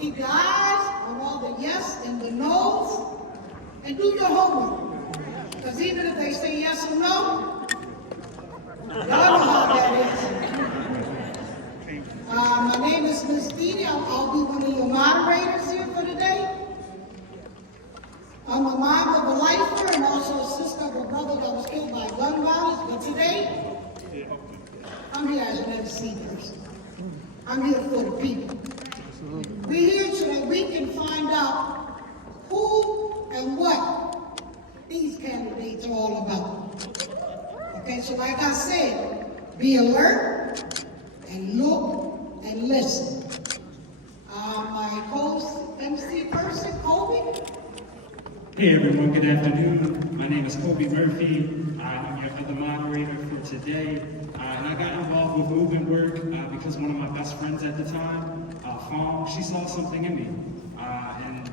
Keep your eyes on all the yes and the no's, and do your homework. Because even if they say yes or no, y'all know how that is. My name is Miss Dee. I'll be one of your moderators here for today. I'm a mom of a lifer and also a sister of a brother that was killed by gun violence. But today, I'm here as an MC person. I'm here for the people. We're here so that we can find out who and what these candidates are all about. Okay, so like I said, be alert and look and listen. My co-MC person, Kobe. Hey everyone, good afternoon. My name is Kobe Murphy. I'm your other moderator for today. And I got involved with movement work because one of my best friends at the time, Fong, she saw something in me. And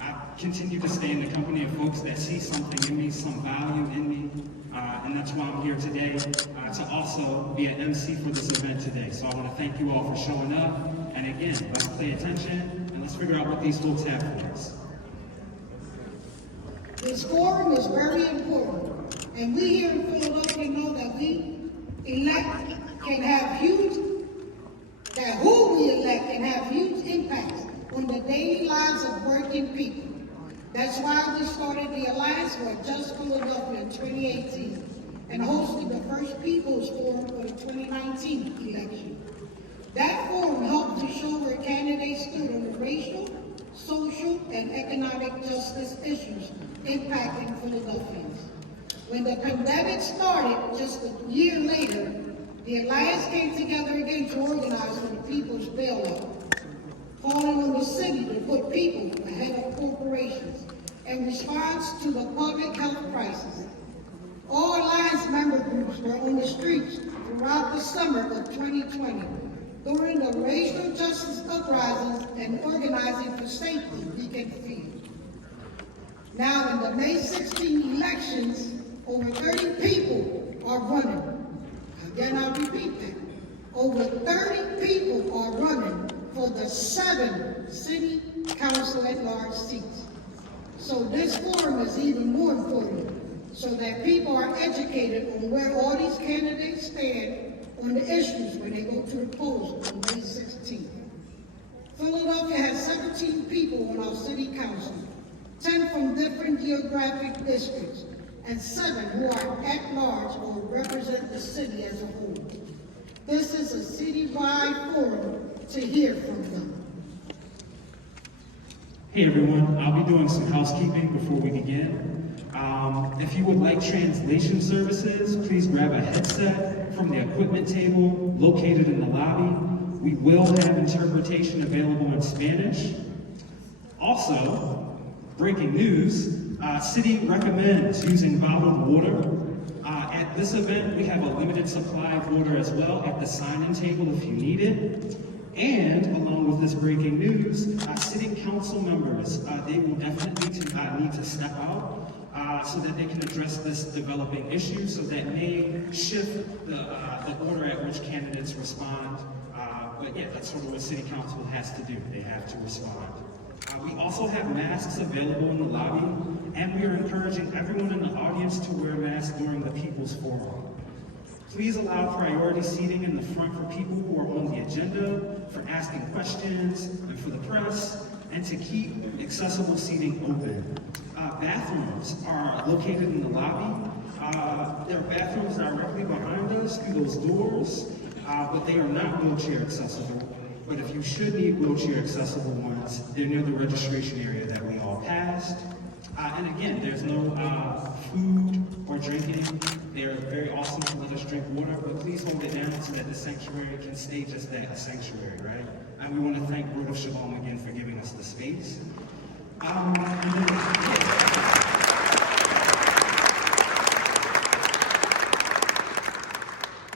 I continue to stay in the company of folks that see something in me, some value in me. And that's why I'm here today to also be an MC for this event today. So I want to thank you all for showing up. And again, let's pay attention and let's figure out what these folks have for us. This forum is very important, and we here in Philadelphia know that we elect can have who we elect can have huge impacts on the daily lives of working people. That's why we started the Alliance for a Just Philadelphia in 2018 and hosted the first People's Forum for the 2019 election. That forum helped to show where candidates stood on the racial, social, and economic justice issues impacting Philadelphians. When the pandemic started just a year later, the Alliance came together again to organize for the people's bailout, calling on the city to put people ahead of corporations in response to the public health crisis. All Alliance member groups were on the streets throughout the summer of 2020 during the racial justice uprisings and organizing for safety, Beacon Field. Now, in the May 16 elections, over 30 people are running. Again, I'll repeat that. Over 30 people are running for the 7 city council at large seats. So this forum is even more important so that people are educated on where all these candidates stand on the issues when they go to the polls on May 16th. Philadelphia has 17 people on our city council, 10 from different geographic districts, and 7 who are at large or represent the city as a whole. This is a citywide forum to hear from them. Hey everyone, I'll be doing some housekeeping before we begin. If you would like translation services, please grab a headset from the equipment table located in the lobby. We will have interpretation available in Spanish. Also, breaking news, City recommends using bottled water. At this event, we have a limited supply of water as well at the sign-in table if you need it. And along with this breaking news, City Council members, they will definitely need to step out so that they can address this developing issue, so that may shift the order at which candidates respond. But yeah, that's sort of what City Council has to do. They have to respond. We also have masks available in the lobby, and we are encouraging everyone in the audience to wear masks during the People's Forum. Please allow priority seating in the front for people who are on the agenda, for asking questions, and for the press, and to keep accessible seating open. Bathrooms are located in the lobby. There are bathrooms directly behind us through those doors, but they are not wheelchair accessible. But if you should need wheelchair accessible ones, they're near the registration area that we all passed. And again, there's no food or drinking. They're very awesome to let us drink water, but please hold it down so that the sanctuary can stay just that, a sanctuary, right? And we want to thank Word of Shalom again for giving us the space.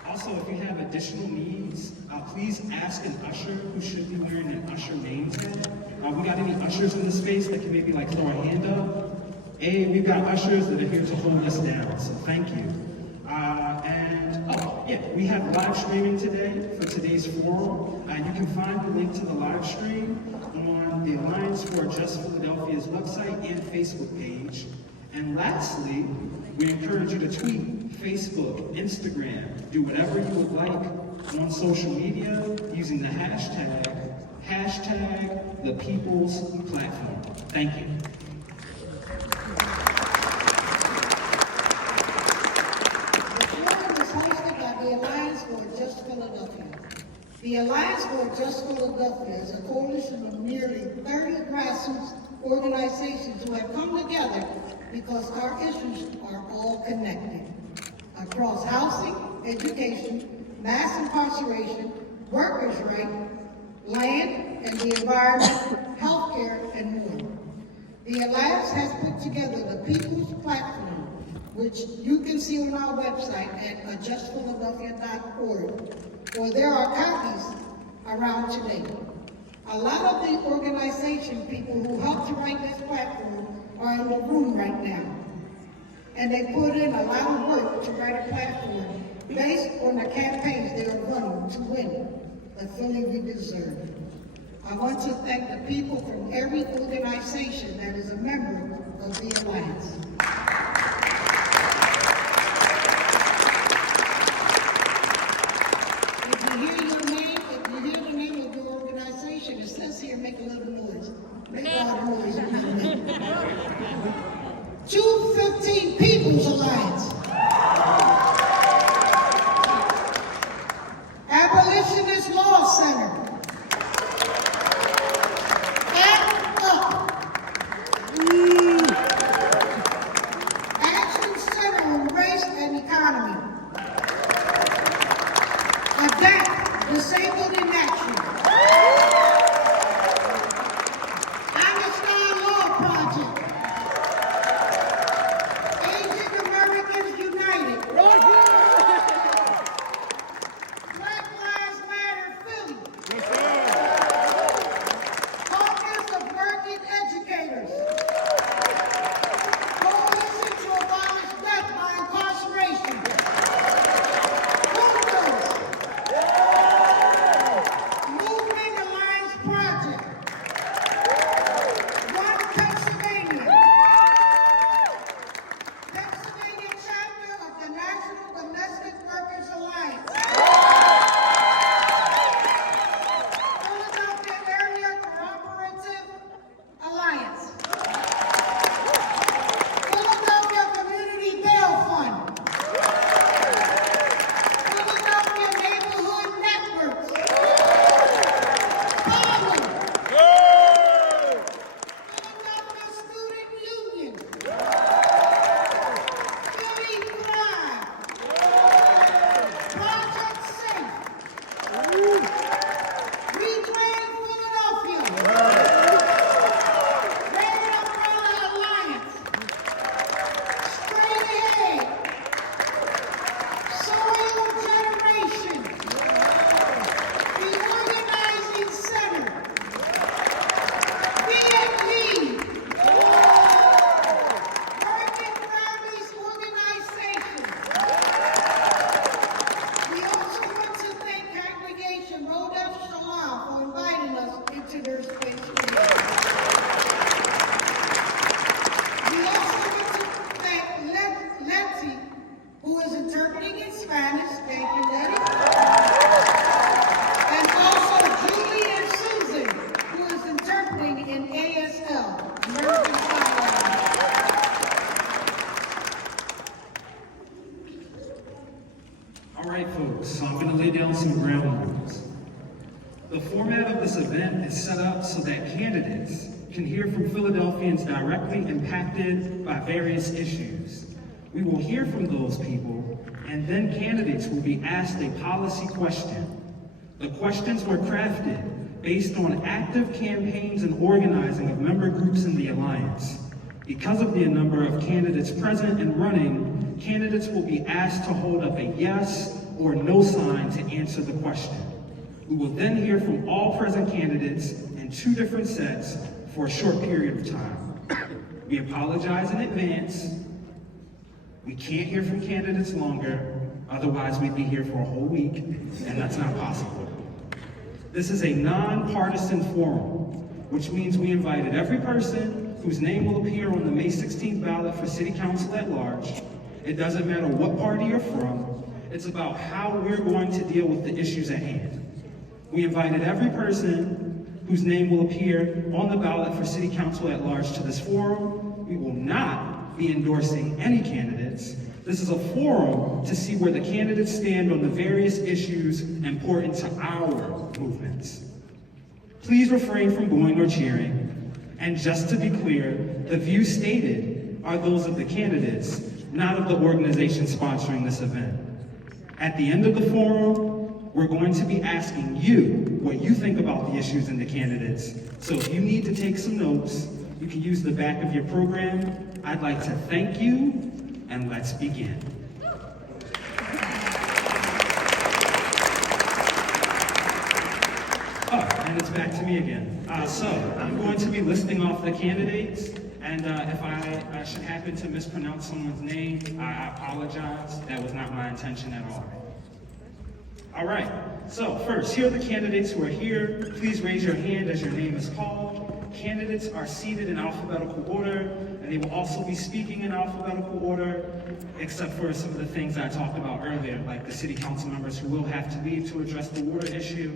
Also, if you have additional needs, please ask an usher who should be wearing an usher name tag. We got any ushers in the space that can maybe like throw a hand up? Hey, we've got ushers that are here to hold us down, so thank you. We have live streaming today for today's forum. You can find the link to the live stream on for Just Philadelphia's website and Facebook page. And lastly, we encourage you to tweet, Facebook, Instagram, do whatever you would like on social media using the hashtag #ThePeoplesPlatform. Thank you. The Alliance for Just Philadelphia. The Alliance for Just Philadelphia is a coalition of nearly 30 grassroots organizations who have come together because our issues are all connected. Across housing, education, mass incarceration, workers' rights, land and the environment, healthcare, and more. The Alliance has put together the People's Platform, which you can see on our website at justphiladelphia.org, or there are copies around today. A lot of the organization people who helped to write this platform are in the room right now. And they put in a lot of work to write a platform based on the campaigns they are running to win the Philly we deserve. I want to thank the people from every organization that is a member of the Alliance. If you hear the name of your organization, it says here, make a little noise. Make a lot of noise. 215 People's Alliance. Abolitionist Law Center. Act Up. Action Center on Race and Economy. Adapt, Disabled in Action. Einstein Law Project. Asian Americans United. Black Lives Matter Philly. Caucus of Working Educators. Coalition to Abolish Death by Incarceration. Movement Alliance Project. One Pennsylvania. Pennsylvania chapter of the National Domestic Workers Alliance. Philadelphia Area Cooperative Alliance. Philadelphia Community Bail Fund. Philadelphia Neighborhood Networks. Power. Philadelphia Student Union. Philly Thrive. Project Safe. Reclaim Philadelphia. Red Umbrella Alliance. Straight Ahead. Soil Generation. The Organizing Center. BFD. Working Families Organization. We also want to thank Congregation Rodef Shalom for inviting us into their space today. We also want to thank Letty, who is interpreting in Spanish. Thank you, Letty. And also Julie and Susan, who is interpreting in ASL, American Sign Language. All right, folks, so I'm going to lay down some ground rules. The format of this event is set up so that candidates can hear from Philadelphians directly impacted by various issues. We will hear from those people, and then candidates will be asked a policy question. The questions were crafted based on active campaigns and organizing of member groups in the Alliance. Because of the number of candidates present and running, candidates will be asked to hold up a yes or no sign to answer the question. We will then hear from all present candidates in 2 different sets for a short period of time. We apologize in advance. We can't hear from candidates longer, otherwise we'd be here for a whole week, and that's not possible. This is a nonpartisan forum which means we invited every person whose name will appear on the May 16th ballot for City Council at large. It doesn't matter what party you're from. It's about how we're going to deal with the issues at hand. We invited every person whose name will appear on the ballot for City Council at large to this forum. We will not be endorsing any candidates. This is a forum to see where the candidates stand on the various issues important to our movements. Please refrain from booing or cheering. And just to be clear, the views stated are those of the candidates, not of the organization sponsoring this event. At the end of the forum, we're going to be asking you what you think about the issues and the candidates. So if you need to take some notes, you can use the back of your program. I'd like to thank you, and let's begin. And it's back to me again. So I'm going to be listing off the candidates, and if I should happen to mispronounce someone's name, I apologize. That was not my intention at all. All right, so first, here are the candidates who are here. Please raise your hand as your name is called. Candidates are seated in alphabetical order, and they will also be speaking in alphabetical order, except for some of the things I talked about earlier, like the city council members who will have to leave to address the water issue,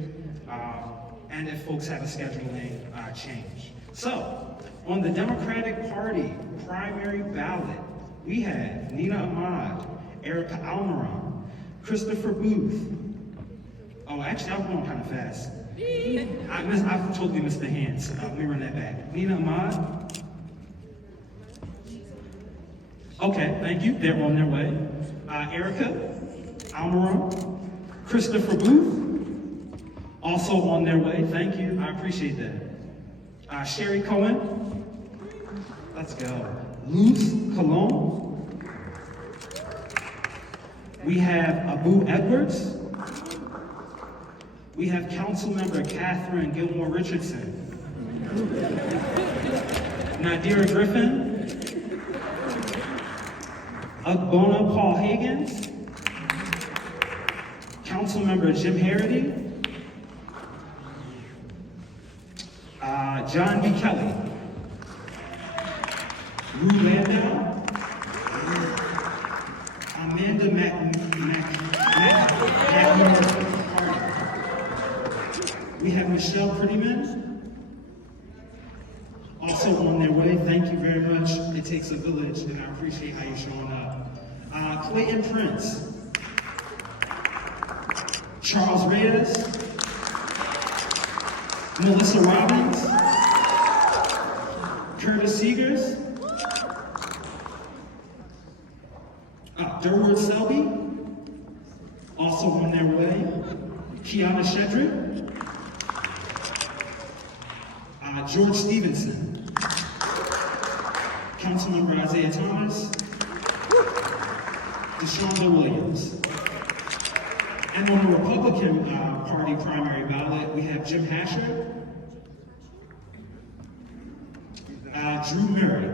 and if folks have a scheduling change. So, on the Democratic Party primary ballot, we have Nina Ahmad, Erica Almiron, Christopher Booth. Oh, actually, I'm going kind of fast. I totally missed the hands. Let me run that back. Nina Ahmad. Okay, thank you. They're on their way. Erica Almiron, Christopher Booth. Also on their way, thank you, I appreciate that. Sherry Cohen, let's go. Luz Colon. We have Abu Edwards. We have Councilmember Catherine Gilmore Richardson. Nadira Griffin. Ugbona Paul Higgins. Councilmember Jim Harity. John B. Kelly, Rue Landau, Amanda We have Michelle Prettyman, also on their way. Thank you very much. It takes a village, and I appreciate how you're showing up. Clayton Prince, Charles Reyes, Melissa Robbins, Curtis Seegers, Durward Selby, also on their way, Kiana Shedrick, George Stevenson, Councilmember Isaiah Thomas, DeShonda Williams. And on the Republican Party primary ballot, we have Jim Hasher, Drew Murray.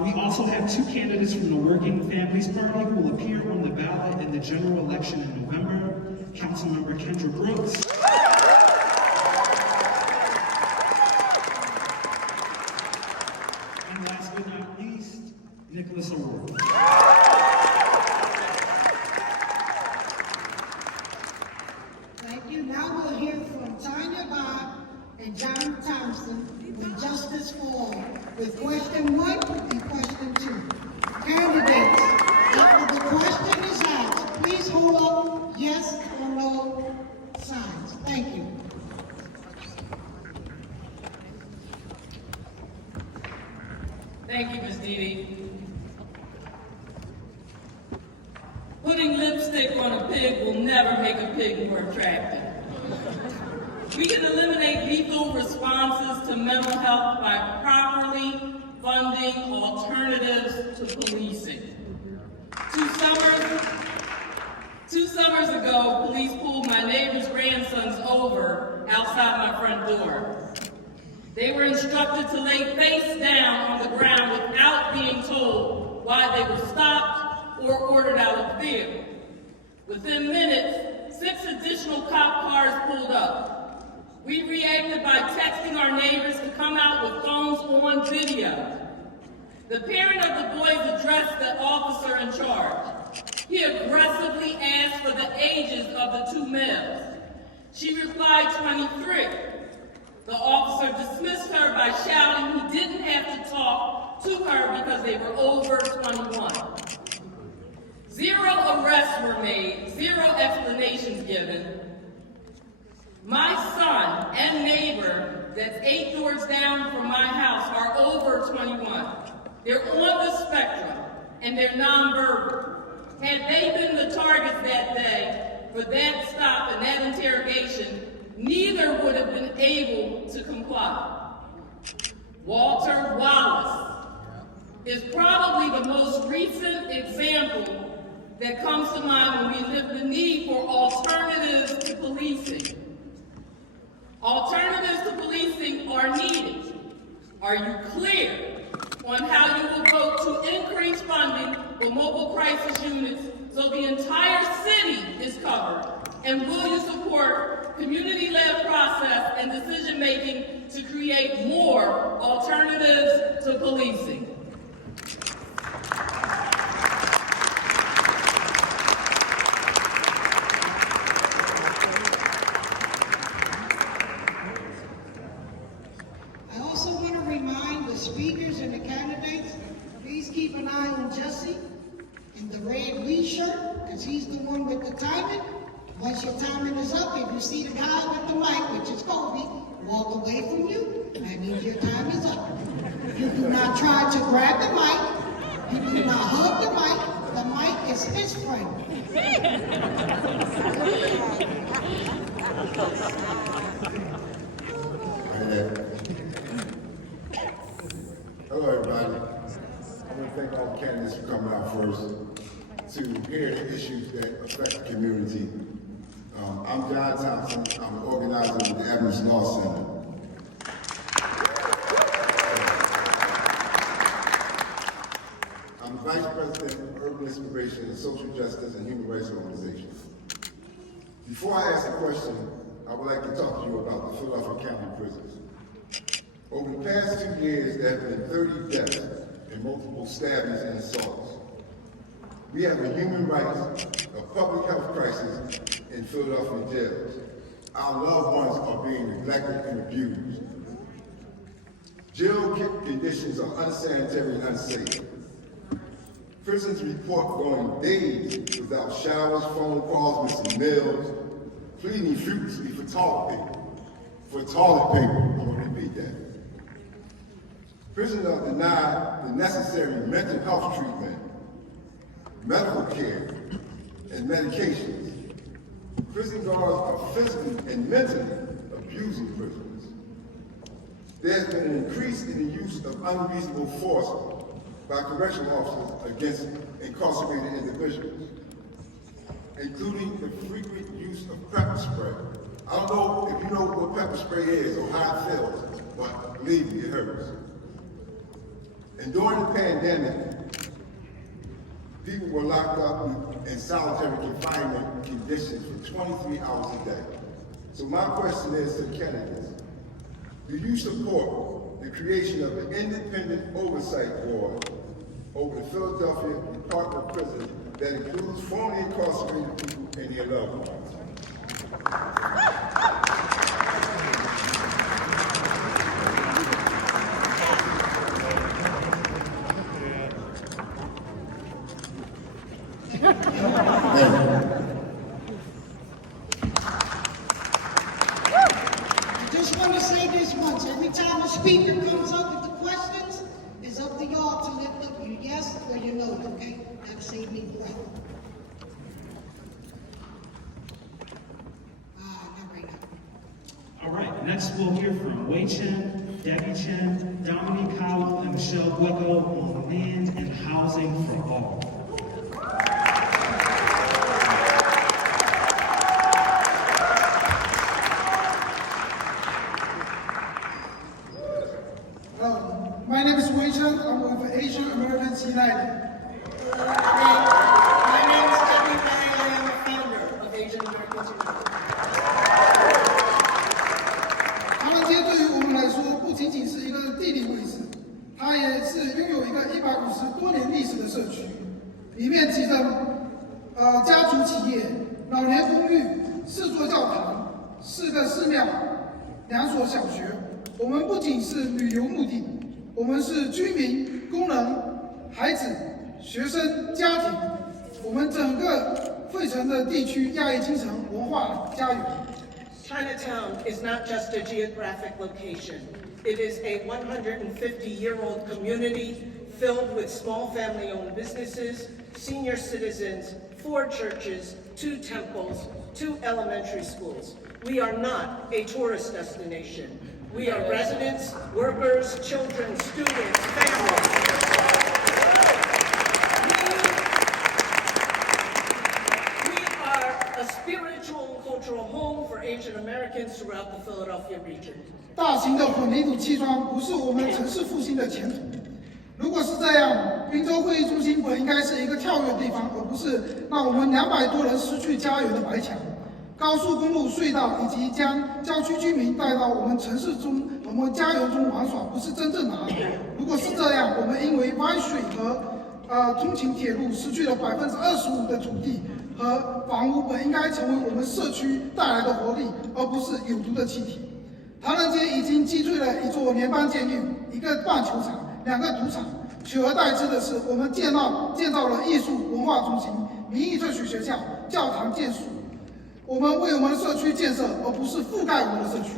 We also have two candidates from the Working Families Party who will appear on the ballot in the general election in November. Councilmember Kendra Brooks. And last but not least, Nicholas O'Rourke. Thank you. Now we'll hear from Tanya Bob and John Thompson with Justice for All, with question 1 and question 2. Candidates, after the question is asked, please hold up yes or no signs. Thank you. Thank you, Ms. Dede. Putting lipstick on a pig will never make a pig more attractive. We can eliminate lethal responses to mental health by properly funding alternatives to policing. Two summers ago, police pulled my neighbor's grandsons over outside my front door. They were instructed to lay face down on the ground without being told why they were stopped or ordered out of the vehicle. Within minutes, 6 additional cop cars pulled We reacted by texting our neighbors to come out with phones on video. The parent of the boys addressed the officer in charge. He aggressively asked for the ages of the two males. She replied 23. The officer dismissed her by shouting he didn't have to talk to her because they were over 21. 0 arrests were made, 0 explanations given. My son and neighbor that's 8 doors down from my house are over 21. They're on the spectrum and they're nonverbal. Had they been the targets that day for that stop and that interrogation, neither would have been able to comply. Walter Wallace is probably the most recent example that comes to mind when we lift the need for alternatives to policing. Alternatives to policing are needed. Are you clear on how you will vote to increase funding for mobile crisis units so the entire city is covered? And will you support community-led process and decision-making to create more alternatives to policing? I also want to remind the speakers and the candidates, please keep an eye on Jesse in the red Lee shirt, because he's the one with the timing. Once your timing is up, if you see the guy with the mic, which is Kobe, walk away from you, that means your time is up. You do not try to grab the mic. You do not hug the mic. The mic is his friend. Hello, everybody. I want to thank all the candidates for coming out first to hear the issues that affect the community. I'm John Thompson. I'm an organizer with the Evans Law Center. I'm Vice President of Urban Inspiration and Social Justice and Human Rights Organization. Before I ask a question, I would like to talk to you about the Philadelphia County prisons. Over the past 2 years, there have been 30 deaths and multiple stabbings and assaults. We have a human rights, a public health crisis in Philadelphia jails. Our loved ones are being neglected and abused. Jail conditions are unsanitary and unsafe. Prisons report going days without showers, phone calls, missing meals, pleading fruitlessly for toilet paper. For toilet paper, I'm going to repeat that. Prisoners are denied the necessary mental health treatment, medical care, and medications. Prison guards are physically and mentally abusing prisoners. There's been an increase in the use of unreasonable force by correctional officers against incarcerated individuals, including the frequent use of pepper spray. I don't know if you know what pepper spray is or how it feels, but believe me, it hurts. And during the pandemic, people were locked up in solitary confinement conditions for 23 hours a day. So my question is to the candidates, do you support the creation of an independent oversight board over the Philadelphia Department of Prisons that includes formerly incarcerated people and their loved ones? I just want to say this once. Every time a speaker comes up with the questions, it's up to y'all to lift up your yes or your no, okay? That save me breath. Not right now. All right, next we'll hear from Wei Chen, Debbie Chen, Dominique Howell, and Michelle Gueco on land and housing for all. My name is Wei Chen. I'm with Asian Americans United. My name is Debbie May. I am the founder of Asian Americans United. 级的家族企业、老年公寓、4座教堂、4个寺庙、2所小学。我们不仅是旅游目的，我们是居民、工人、孩子、学生、家庭，我们整个费城的地区亚裔精神文化家园。Chinatown is not just a geographic location. It is a 150-year-old community filled with small family-owned businesses, senior citizens, 4 churches, 2 temples, 2 elementary schools. We are not a tourist destination. We are residents, workers, children, students, families. We are a spiritual and cultural home for Asian Americans throughout the Philadelphia region. 大型的混凝土砌砖不是我们城市复兴的前途。如果是这样，宾州会议中心本应该是一个跳跃的地方，而不是让我们200多人失去家园的白墙。高速公路、隧道以及将郊区居民带到我们城市中、我们家园中玩耍，不是真正的爱。如果是这样，我们因为歪水和通勤铁路失去了25%的土地和房屋，本应该成为我们社区带来的活力，而不是有毒的气体。唐人街已经击退了1座联邦监狱、1个棒球场、2个赌场，取而代之的是，我们建造了艺术文化中心、民意特许学校、教堂建筑。我们为我们的社区建设，而不是覆盖我们的社区。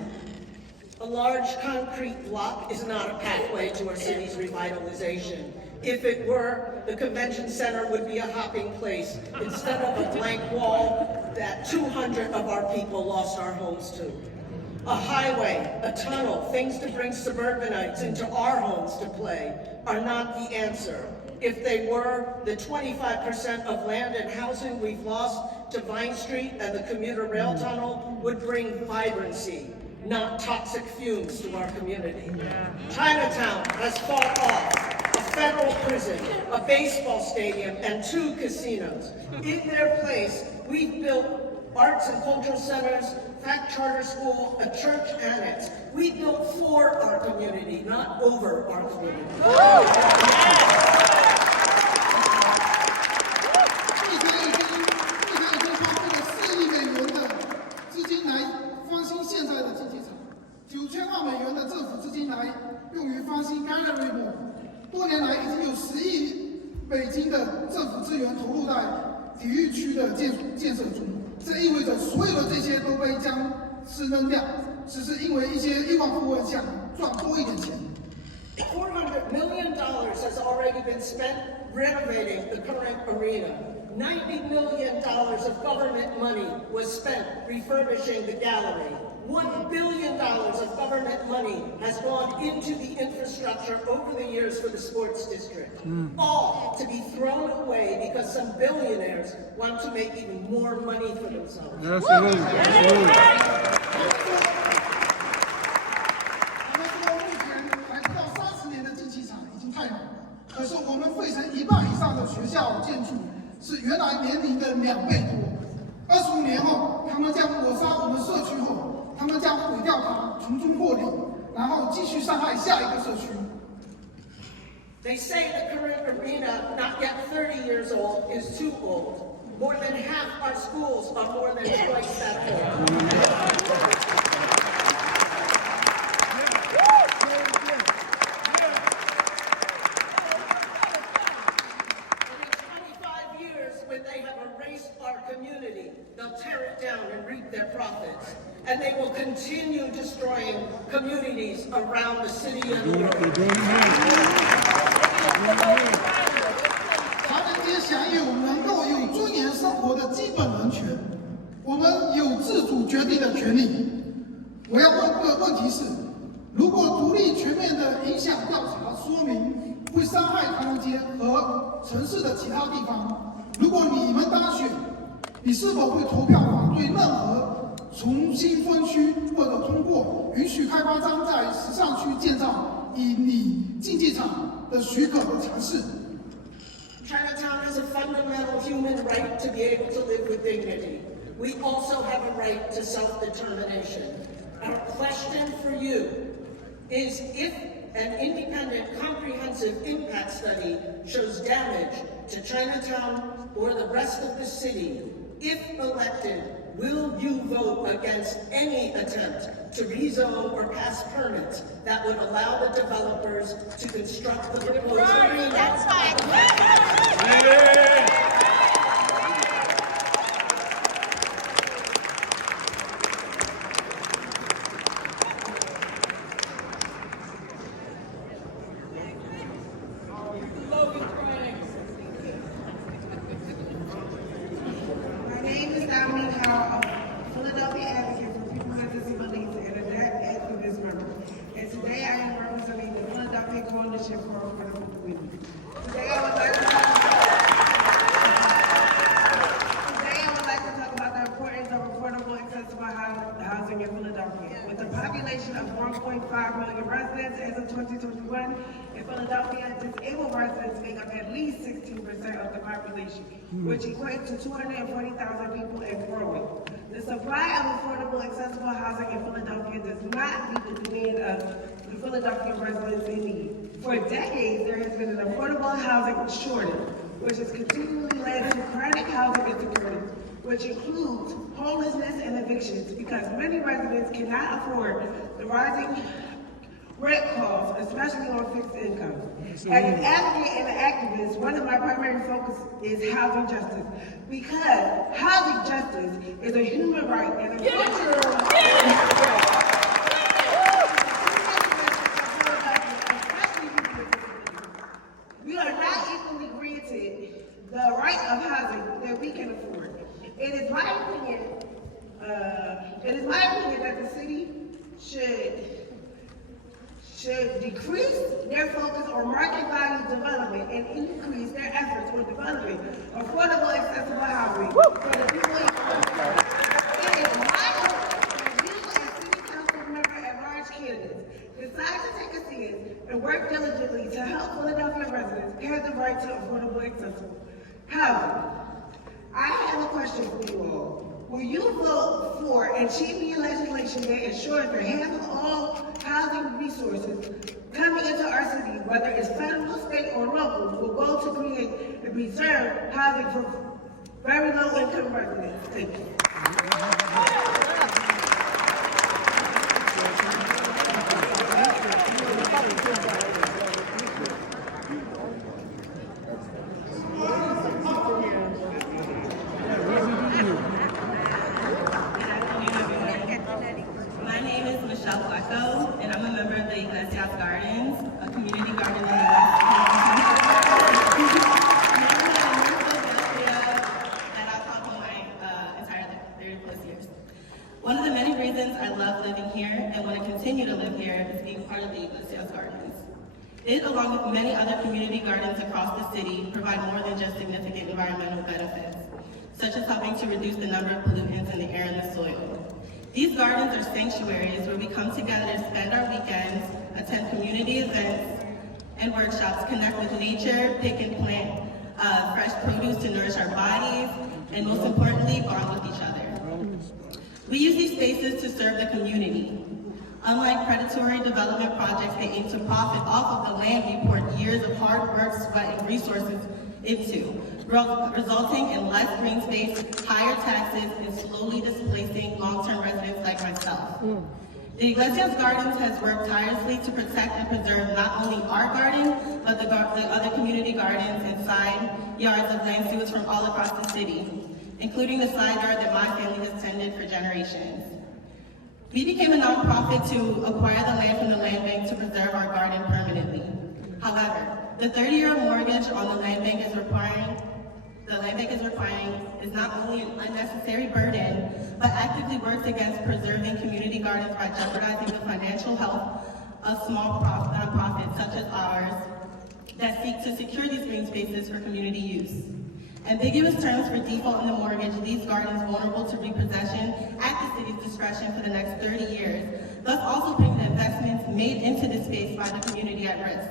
A large concrete block is not a pathway to our city's revitalization. If it were, the convention center would be a hopping place instead of a blank wall that 200 of our people lost our homes to. A highway, a tunnel, things to bring suburbanites into our homes to play are not the answer. If they were, the 25% of land and housing we've lost to Vine Street and the commuter rail tunnel would bring vibrancy, not toxic fumes to our community. Chinatown has fought off a federal prison, a baseball stadium, and 2 casinos. In their place, we've built arts and cultural centers, fact charter school, a church annex. We built for our community, not over our community. 一天已经花费了4亿美元的资金来翻新现在的竞技场，9千万美元的政府资金来用于翻新 Gallery Mall。多年来已经有10亿美金的政府资源投入在体育区的建设中，这意味着所有的这些都被将是扔掉，只是因为一些亿万富翁想赚多一点钱。$400 million has already been spent renovating the current arena. $90 million of government money was spent refurbishing the gallery. $1 billion of government money has gone into the infrastructure over the years for the sports district. All to be thrown away because some billionaires want to make even more money for themselves. 他们说目前还不到30年的竞技场已经太满了，可是我们费城1半以上的学校建筑是原来年龄的2倍多。25年后，他们将抹杀我们社区后，他们将毁掉它，从中获利，然后继续伤害下一个社区。They say the current arena, not yet 30 years old, is too old. More than half our schools are more than twice that old. And in 25 years, when they have erased our community, they'll tear it down and reap their profits. And they will continue destroying communities around the city and the world. 唐人街享有能够有尊严生活的基本人权，我们有自主决定的权利。我要问个问题是：如果独立全面的影响调查说明会伤害唐人街和城市的其他地方，如果你们当选，你是否会投票反对任何重新分区或者通过允许开发商在时尚区建造以拟竞技场的许可的尝试？ Chinatown has a fundamental human right to be able to live with dignity. We also have a right to self-determination. Our question for you is, if An independent comprehensive impact study shows damage to Chinatown or the rest of the city. If elected, will you vote against any attempt to rezone or pass permits that would allow the developers to construct the proposed arena? That's fine. My name is Dominique Howell, Philadelphia advocate for people with disabilities and a direct activist member. And today I am representing the Philadelphia Coalition for Affordable Communities. Today I would like to talk about the importance of affordable, accessible housing in Philadelphia. With a population of 1.5 million residents as of 2021, in Philadelphia, disabled residents make up at least 16% of the population, which equates to 240,000 people and growing. The supply of affordable, accessible housing in Philadelphia does not meet the demand of the Philadelphia residents in need. For decades, there has been an affordable housing shortage, which has continually led to chronic housing insecurity, which includes homelessness and evictions, because many residents cannot afford the rising rent costs, especially on fixed income. As an advocate and an activist, one of my primary focus is housing justice, because housing justice is a human right and a we are not equally granted the right of housing that we can afford. It is my opinion that the city should decrease their focus on market value development and increase their efforts on developing affordable, accessible housing for the people in Philadelphia. It is my hope that you, as city council member at large candidates, decide to take a stand and work diligently to help Philadelphia residents have the right to affordable, accessible housing. I have a question for you all. Will you vote for and champion legislation that ensures that half of all housing resources coming into our city, whether it's federal, state, or local, will go to create and preserve housing for very low income residents? Thank you. My name is Michelle Blecko, and I'm a member of the Iglesias Gardens, a community garden in the West and I've taught for my entire 30+ years. One of the many reasons I love living here and want to continue to live here is being part of the Iglesias Gardens. It, along with many other community gardens across the city, provide more than just significant environmental benefits, such as helping to reduce the number of pollutants in the air and the soil. These gardens are sanctuaries where we come together to spend our weekends, attend community events and workshops, connect with nature, pick and plant fresh produce to nourish our bodies, and most importantly, bond with each other. We use these spaces to serve the community. Unlike predatory development projects that aim to profit off of the land we poured years of hard work, sweat, and resources into, resulting in less green space, higher taxes, and slowly displacing long-term residents like myself. The Iglesias Gardens has worked tirelessly to protect and preserve not only our garden, but the other community gardens and side yards of land stewards from all across the city, including the side yard that my family has tended for generations. We became a nonprofit to acquire the land from the land bank to preserve our garden permanently. However, the 30-year mortgage on the land bank is requiring is not only an unnecessary burden, but actively works against preserving community gardens by jeopardizing the financial health of small nonprofits such as ours that seek to secure these green spaces for community use. Ambiguous terms for default in the mortgage leaves gardens vulnerable to repossession at the city's discretion for the next 30 years, thus also putting the investments made into this space by the community at risk.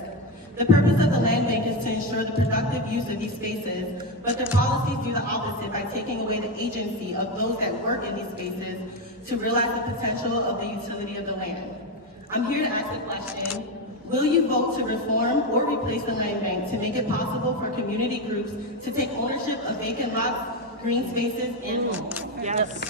The purpose of the land bank is to ensure the productive use of these spaces, but their policies do the opposite by taking away the agency of those that work in these spaces to realize the potential of the utility of the land. I'm here to ask the question, Will you vote to reform or replace the land bank to make it possible for community groups to take ownership of vacant lots, green spaces, and homes? Yes.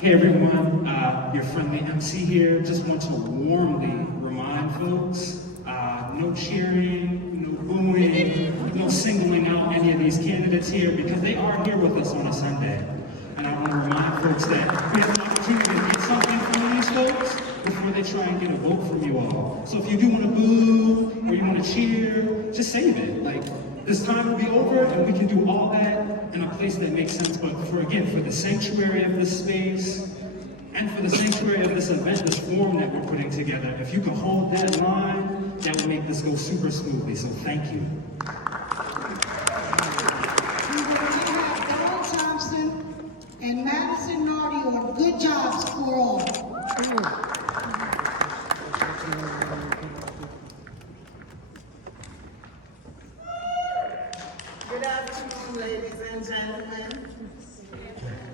Hey everyone, your friendly MC here. Just want to warmly remind folks, no cheering, no booing, no singling out any of these candidates here because they are here with us on a Sunday. And I want to remind folks that we have an opportunity to get something from these folks before they try and get a vote from you all. So if you do want to boo or you want to cheer, just save it. Like, this time will be over and we can do all that in a place that makes sense, but for the sanctuary of this space and for the sanctuary of this event, this forum that we're putting together, if you can hold that line, that will make this go super smoothly, so thank you. We will have Dawn Thompson and Madison Nardi on Good Jobs for All. Good afternoon, ladies and gentlemen.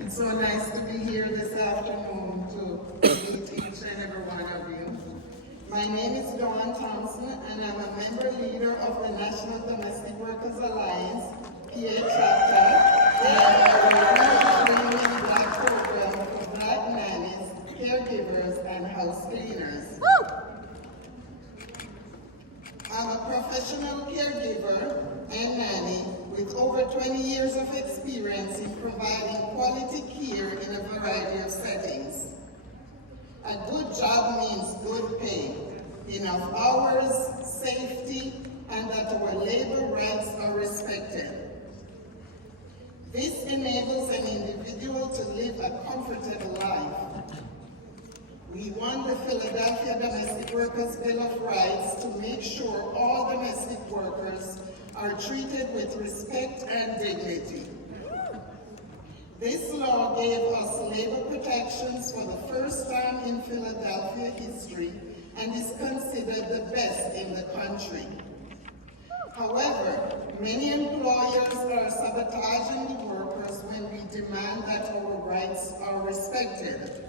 It's so nice to be here this afternoon to meet each and every one of you. My name is Dawn Thompson, and I'm a member leader of the National Domestic Workers Alliance, PA chapter, and a Women Black program for Black nannies, caregivers, and house cleaners. I'm a professional caregiver and nanny with over 20 years of experience in providing quality care in a variety of settings. A good job means good pay, enough hours, safety, and that our labor rights are respected. This enables an individual to live a comfortable life. We won the Philadelphia Domestic Workers Bill of Rights to make sure all domestic workers are treated with respect and dignity. This law gave us labor protections for the first time in Philadelphia history and is considered the best in the country. However, many employers are sabotaging the workers when we demand that our rights are respected.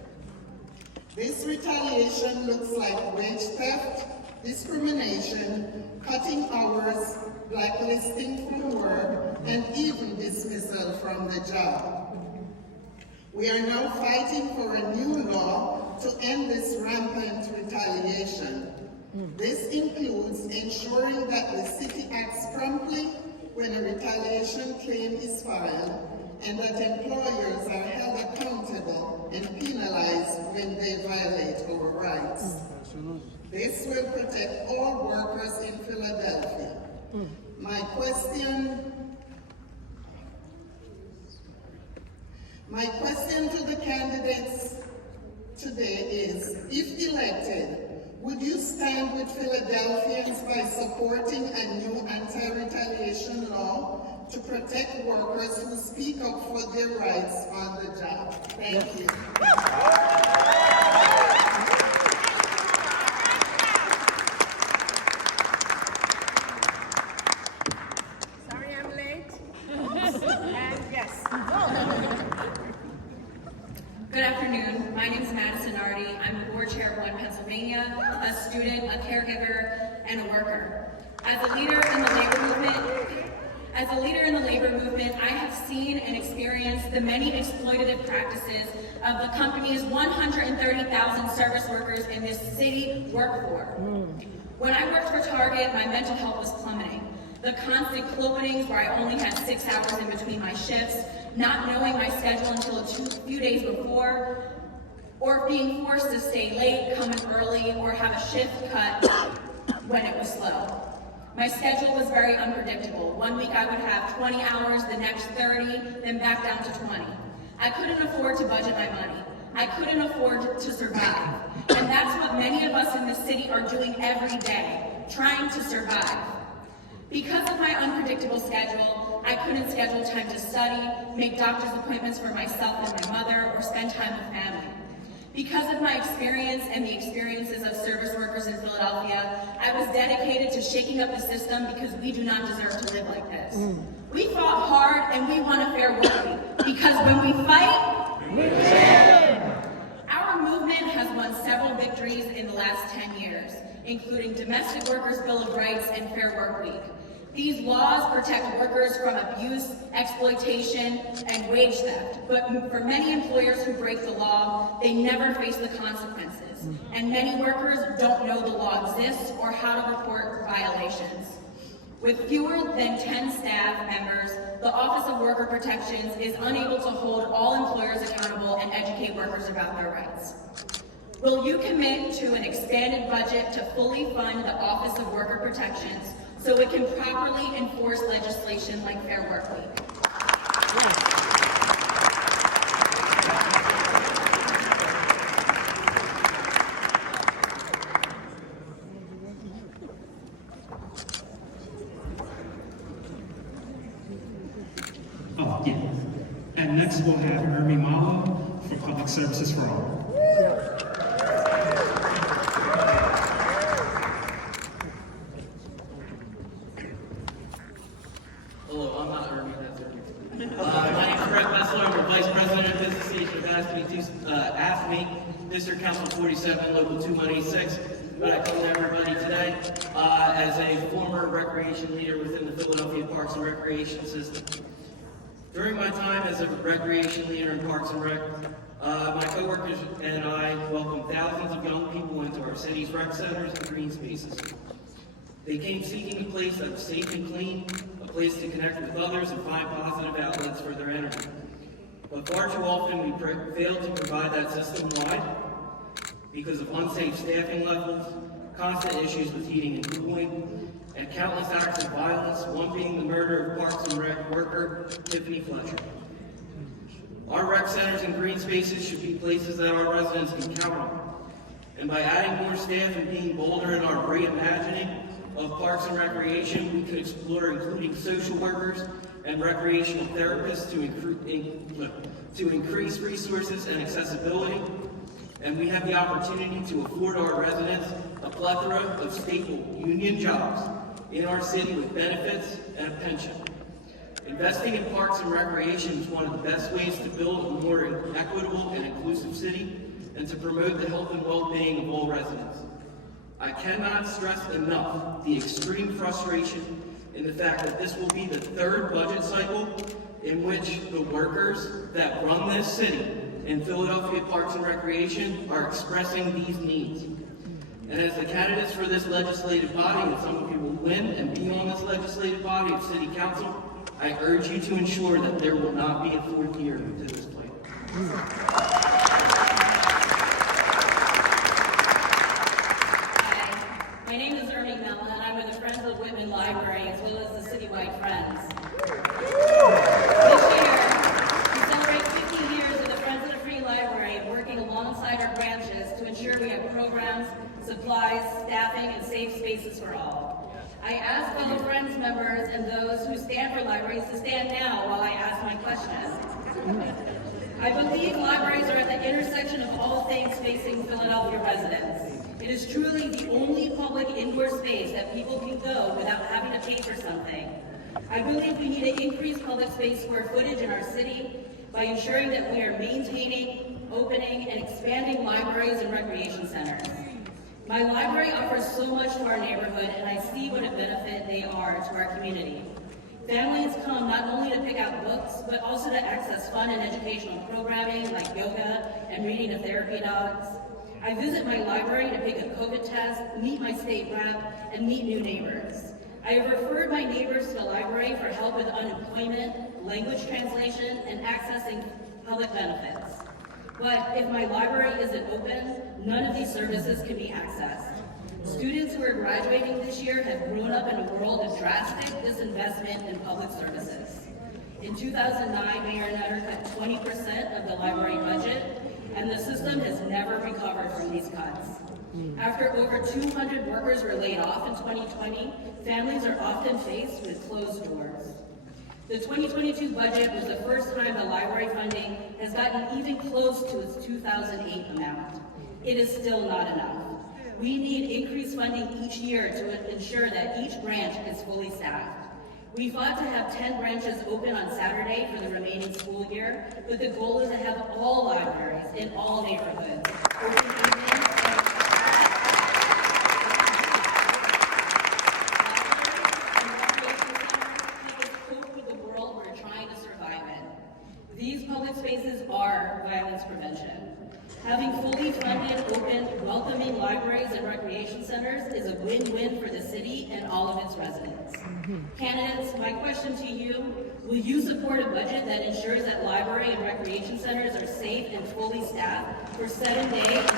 This retaliation looks like wage theft, discrimination, cutting hours, blacklisting from work, and even dismissal from the job. We are now fighting for a new law to end this rampant retaliation. This includes ensuring that the city acts promptly when a retaliation claim is filed, and that employers are held accountable and penalized when they violate our rights. This will protect all workers in Philadelphia. My question to the candidates today is, if elected, would you stand with Philadelphians by supporting a new anti-retaliation law to protect workers who speak up for their rights on the job? Thank you. Sorry I'm late. And yes. Good afternoon. My name is Madison Nardi. I'm the board chair of One Pennsylvania, a student, a caregiver, and a worker. As a leader in the labor movement, I have seen and experienced the many exploitative practices of the company's 130,000 service workers in this city work for. When I worked for Target, my mental health was plummeting. The constant cloakings where I only had 6 hours in between my shifts, not knowing my schedule until a few days before, or being forced to stay late, come in early, or have a shift cut when it was slow. My schedule was very unpredictable. One week I would have 20 hours, the next 30, then back down to 20. I couldn't afford to budget my money. I couldn't afford to survive. And that's what many of us in the city are doing every day, trying to survive. Because of my unpredictable schedule, I couldn't schedule time to study, make doctor's appointments for myself and my mother, or spend time with family. Because of my experience and the experiences of service workers in Philadelphia, I was dedicated to shaking up the system because we do not deserve to live like this. We fought hard and we won a fair work week because when we fight, we win. Our movement has won several victories in the last 10 years, including Domestic Workers' Bill of Rights and Fair Work Week. These laws protect workers from abuse, exploitation, and wage theft. But for many employers who break the law, they never face the consequences. And many workers don't know the law exists or how to report violations. With fewer than 10 staff members, the Office of Worker Protections is unable to hold all employers accountable and educate workers about their rights. Will you commit to an expanded budget to fully fund the Office of Worker Protections so it can properly enforce legislation like Fair Work Week? Oh, yeah. And next we'll have Ermi Malo for Public Services for All. Hello, I'm not Ermi, that's Ermi. My name is Brett Messler, I'm the Vice President of Business Station. Asked me, District Council 47, Local 2186, but I come to everybody today as a former recreation leader within the Philadelphia Parks and Recreation System. During my time as a recreation leader in Parks and Rec, my coworkers and I welcomed thousands of young people into our city's rec centers and green spaces. They came seeking a place that was safe and clean, a place to connect with others and find positive outlets for their energy. But far too often we fail to provide that system-wide because of unsafe staffing levels, constant issues with heating and cooling, and countless acts of violence, one being the murder of Parks and Rec worker Tiffany Fletcher. Our rec centers and green spaces should be places that our residents can count on. And by adding more staff and being bolder in our reimagining of Parks and Recreation, we could explore including social workers and recreational therapists to increase resources and accessibility. And we have the opportunity to afford our residents a plethora of staple union jobs in our city with benefits and a pension. Investing in parks and recreation is one of the best ways to build a more equitable and inclusive city and to promote the health and well-being of all residents. I cannot stress enough the extreme frustration in the fact that this will be the third budget cycle in which the workers that run this city in Philadelphia Parks and Recreation are expressing these needs. And as the candidates for this legislative body, and some of you will win and be on this legislative body of City Council, I urge you to ensure that there will not be a fourth year to this plan. Hi, my name is Ermi Mella, and I'm with the Friends of Whitman Library, as well as the Citywide Friends. This year, we celebrate 50 years of the Friends of the Free Library, working alongside our branches to ensure we have programs, supplies, staffing, and safe spaces for all. I ask fellow Friends members and those who stand for libraries to stand now while I ask my question. I believe libraries are at the intersection of all things facing Philadelphia residents. It is truly the only public indoor space that people can go without having to pay for something. I believe we need to increase public space square footage in our city by ensuring that we are maintaining, opening, and expanding libraries and recreation centers. My library offers so much to our neighborhood, and I see what a benefit they are to our community. Families come not only to pick out books, but also to access fun and educational programming like yoga and reading to therapy dogs. I visit my library to pick a COVID test, meet my state rep, and meet new neighbors. I have referred my neighbors to the library for help with unemployment, language translation, and accessing public benefits. But if my library isn't open, none of these services can be accessed. Students who are graduating this year have grown up in a world of drastic disinvestment in public services. In 2009, Mayor Nutter cut 20% of the library budget, and the system has never recovered from these cuts. After over 200 workers were laid off in 2020, families are often faced with closed doors. The 2022 budget was the first time the library funding has gotten even close to its 2008 amount. It is still not enough. We need increased funding each year to ensure that each branch is fully staffed. We fought to have 10 branches open on Saturday for the remaining school year, but the goal is to have all libraries in all neighborhoods open evenings These public spaces are violence prevention. Having fully funded, open, welcoming libraries and recreation centers is a win-win for the city and all of its residents. Candidates, my question to you, will you support a budget that ensures that library and recreation centers are safe and fully staffed for 7 days?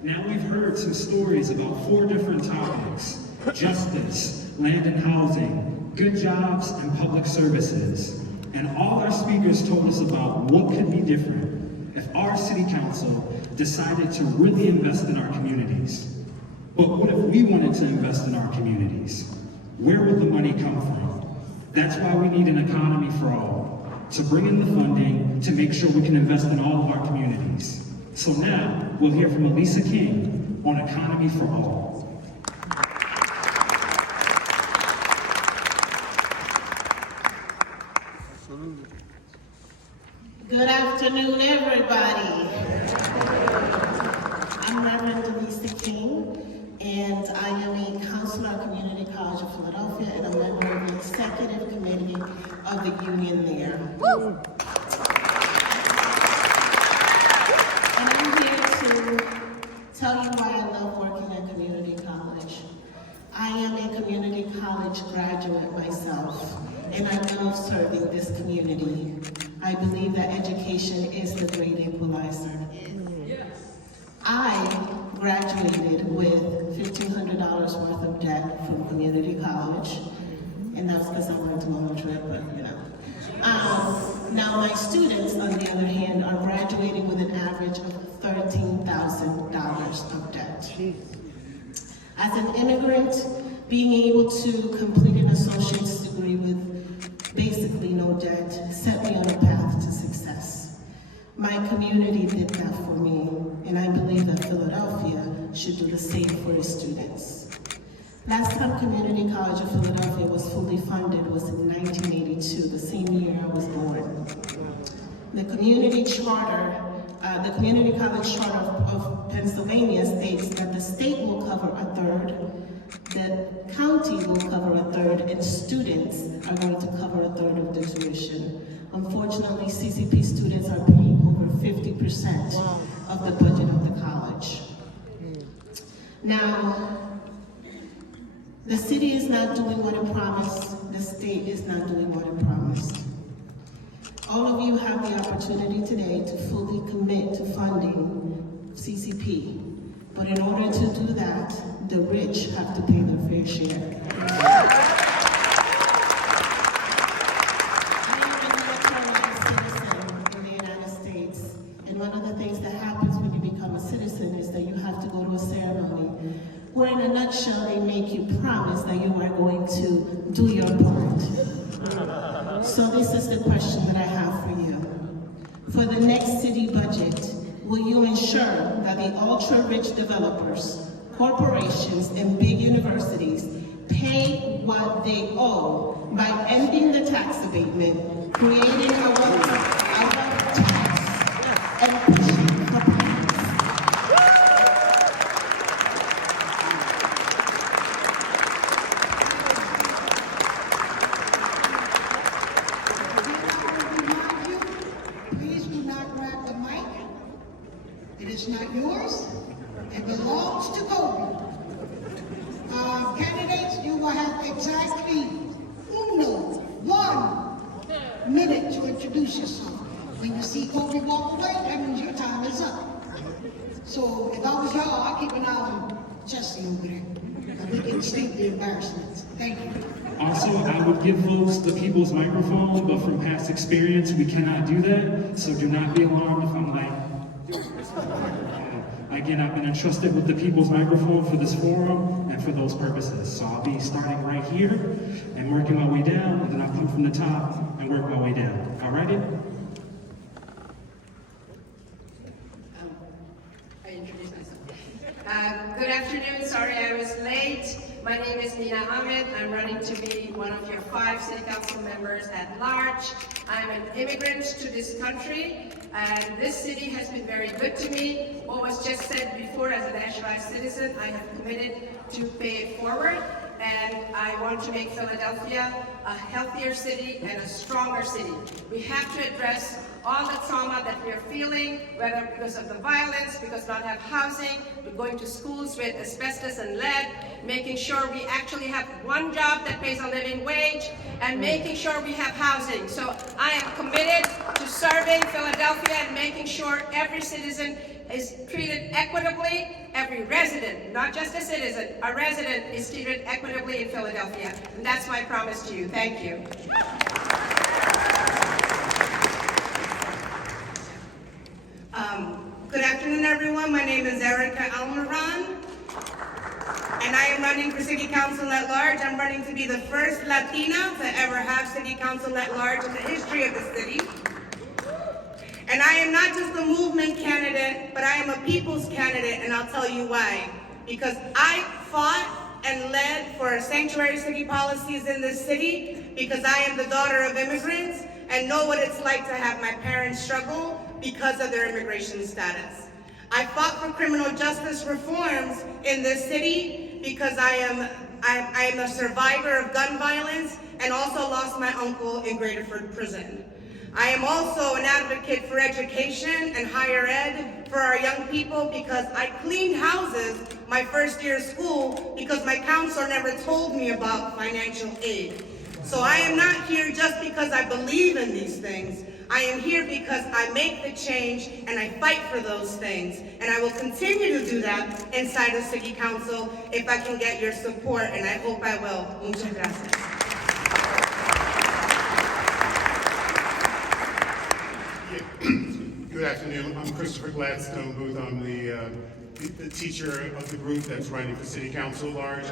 Now we've heard some stories about 4 different topics: justice, land and housing, good jobs, and public services. And all our speakers told us about what could be different if our city council decided to really invest in our communities. But what if we wanted to invest in our communities? Where would the money come from? That's why we need an economy for all, to bring in the funding to make sure we can invest in all of our communities. So now, we'll hear from Elisa King on Economy for All. Good afternoon, everybody. I'm Reverend Elisa King, and I am a counselor at Community College of Philadelphia and a member of the executive committee of the union there. Woo! Tell you why I love working at community college. I am a community college graduate myself, and I love serving this community. I believe that education is the great equalizer. I graduated with $1,500 worth of debt from community college, and that's because I went to a long trip, but you know. Now my students, on the other hand, are graduating with an average of $13,000 of debt. As an immigrant, being able to complete an associate's degree with basically no debt set me on a path to success. My community did that for me, and I believe that Philadelphia should do the same for its students. Last time Community College of Philadelphia was fully funded was in 1982, the same year I was born. The Community College Charter of Pennsylvania states that the state will cover a third, the county will cover a third, and students are going to cover a third of the tuition. Unfortunately, CCP students are paying over 50% of the budget of the college. Now, the city is not doing what it promised, the state is not doing what it promised. All of you have the opportunity today to fully commit to funding CCP, but in order to do that, the rich have to pay their fair share. I am a citizen in the United States, and one of the things that happens when you become a citizen is that you have to go to a ceremony where, in a nutshell, they make you promise that you are going to do your part. So this is the question that I have for you. For the next city budget, will you ensure that the ultra-rich developers, corporations, and big universities pay what they owe by ending the tax abatement, creating a wealth tax, and pushing for plans? It is not yours. It belongs to Kobe. Candidates, you will have exactly 1 minute to introduce yourself. When you see Kobe walk away, that means your time is up. So if I was y'all, I'd keep an eye on Chessie over there. We can stink the embarrassments. Thank you. Also, I would give folks the people's microphone, but from past experience, we cannot do that. So do not be alarmed if I'm like, again, I've been entrusted with the people's microphone for this forum and for those purposes. So I'll be starting right here and working my way down, and then I'll come from the top and work my way down. Alrighty? I introduce myself. Good afternoon. Sorry I was late. My name is Nina Ahmed. I'm running to be one of your 5 city council members at large. I'm an immigrant to this country, and this city has been very good to me. What was just said before, as a naturalized citizen, I have committed to pay it forward, and I want to make Philadelphia a healthier city and a stronger city. We have to address all the trauma that we are feeling, whether because of the violence, because not have housing, to going to schools with asbestos and lead, making sure we actually have one job that pays a living wage, and making sure we have housing. So I am committed to serving Philadelphia and making sure every citizen is treated equitably, every resident, not just a citizen, a resident is treated equitably in Philadelphia. And that's my promise to you. Thank you. Good afternoon, everyone. My name is Erica Almiron, and I am running for City Council at Large. I'm running to be the first Latina to ever have City Council at Large in the history of the city. And I am not just a movement candidate, but I am a people's candidate, and I'll tell you why. Because I fought and led for sanctuary city policies in this city, because I am the daughter of immigrants and know what it's like to have my parents struggle because of their immigration status. I fought for criminal justice reforms in this city because I am a survivor of gun violence and also lost my uncle in Graterford Prison. I am also an advocate for education and higher ed for our young people because I cleaned houses my first year of school because my counselor never told me about financial aid. So I am not here just because I believe in these things. I am here because I make the change and I fight for those things. And I will continue to do that inside of City Council if I can get your support, and I hope I will. Muchas gracias. Good afternoon. I'm Christopher Gladstone Booth. I'm the teacher of the group that's running for City Council at Large.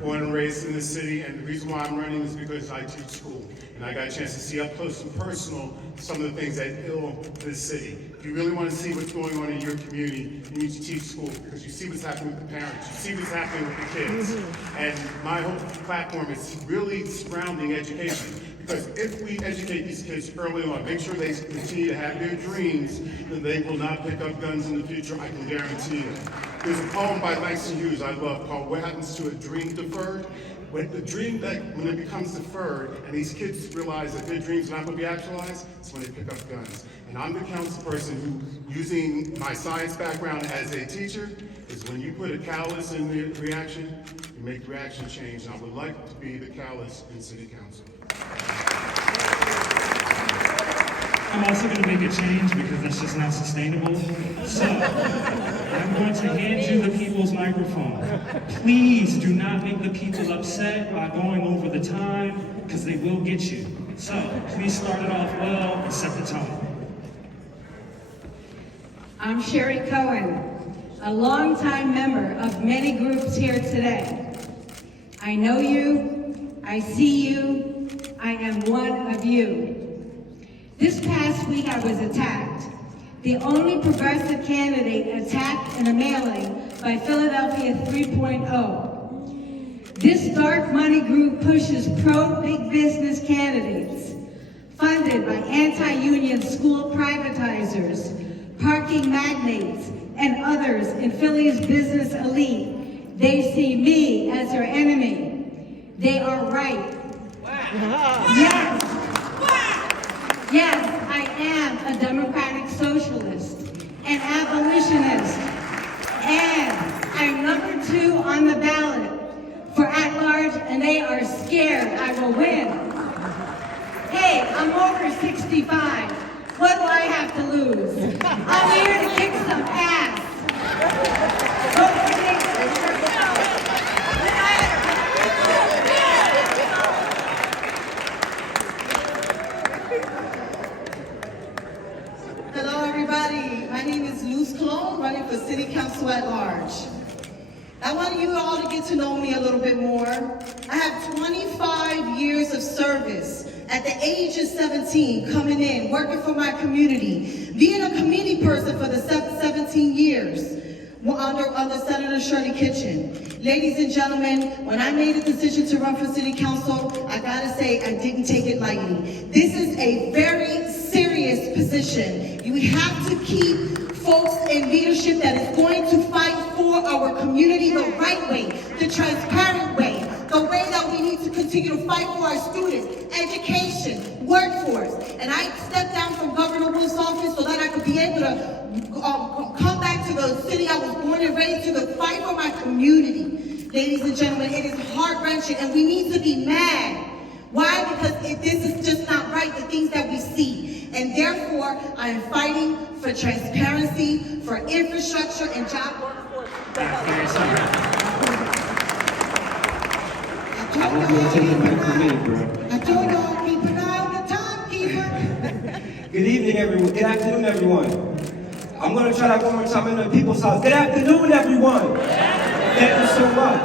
Born and raised in this city, and the reason why I'm running is because I teach school. And I got a chance to see up close and personal some of the things that ill this city. If you really want to see what's going on in your community, you need to teach school because you see what's happening with the parents, you see what's happening with the kids. And my whole platform is really surrounding education. Because if we educate these kids early on, make sure they continue to have their dreams, then they will not pick up guns in the future, I can guarantee it. There's a poem by Langston Hughes I love called What Happens to a Dream Deferred? When the dream when it becomes deferred and these kids realize that their dreams are not going to be actualized, it's when they pick up guns. And I'm the council person who, using my science background as a teacher, is when you put a callus in the reaction, you make the reaction change. And I would like to be the callus in City Council. I'm also going to make a change because that's just not sustainable. So, I'm going to hand you the people's microphone. Please do not make the people upset by going over the time, because they will get you. So, please start it off well and set the tone. I'm Sherry Cohen, a longtime member of many groups here today. I know you, I see you, I am one of you. This past week I was attacked. The only progressive candidate attacked in a mailing by Philadelphia 3.0. This dark money group pushes pro-big business candidates, funded by anti-union school privatizers, parking magnates, and others in Philly's business elite. They see me as their enemy. They are right. Yes. Yes, I am a democratic socialist, an abolitionist, and I'm number 2 on the ballot for at-large, and they are scared I will win. Hey, I'm over 65. What do I have to lose? I'm here to kick some ass. Vote for me. Hello, everybody. My name is Luz Clone, running for City Council at Large. I want you all to get to know me a little bit more. I have 25 years of service. At the age of 17, coming in, working for my community, being a community person for the 17 years under Senator Shirley Kitchen. Ladies and gentlemen, when I made a decision to run for City Council, I gotta say I didn't take it lightly. This is a very serious position. We have to keep folks in leadership that is going to fight for our community the right way, the transparent way, the way that we need to continue to fight for our students, education, workforce. And I stepped down from Governor Wolf's office so that I could be able to come back to the city I was born and raised to fight for my community. Ladies and gentlemen, it is heart-wrenching and we need to be mad. Why? Because this is just not right, the things that we see. And therefore, I am fighting for transparency, for infrastructure and job workforce. I told y'all, keep an eye on the timekeeper. Good evening, everyone. Good afternoon, everyone. I'm going to try that one more time in the people's house. Good afternoon, everyone. Thank you so much.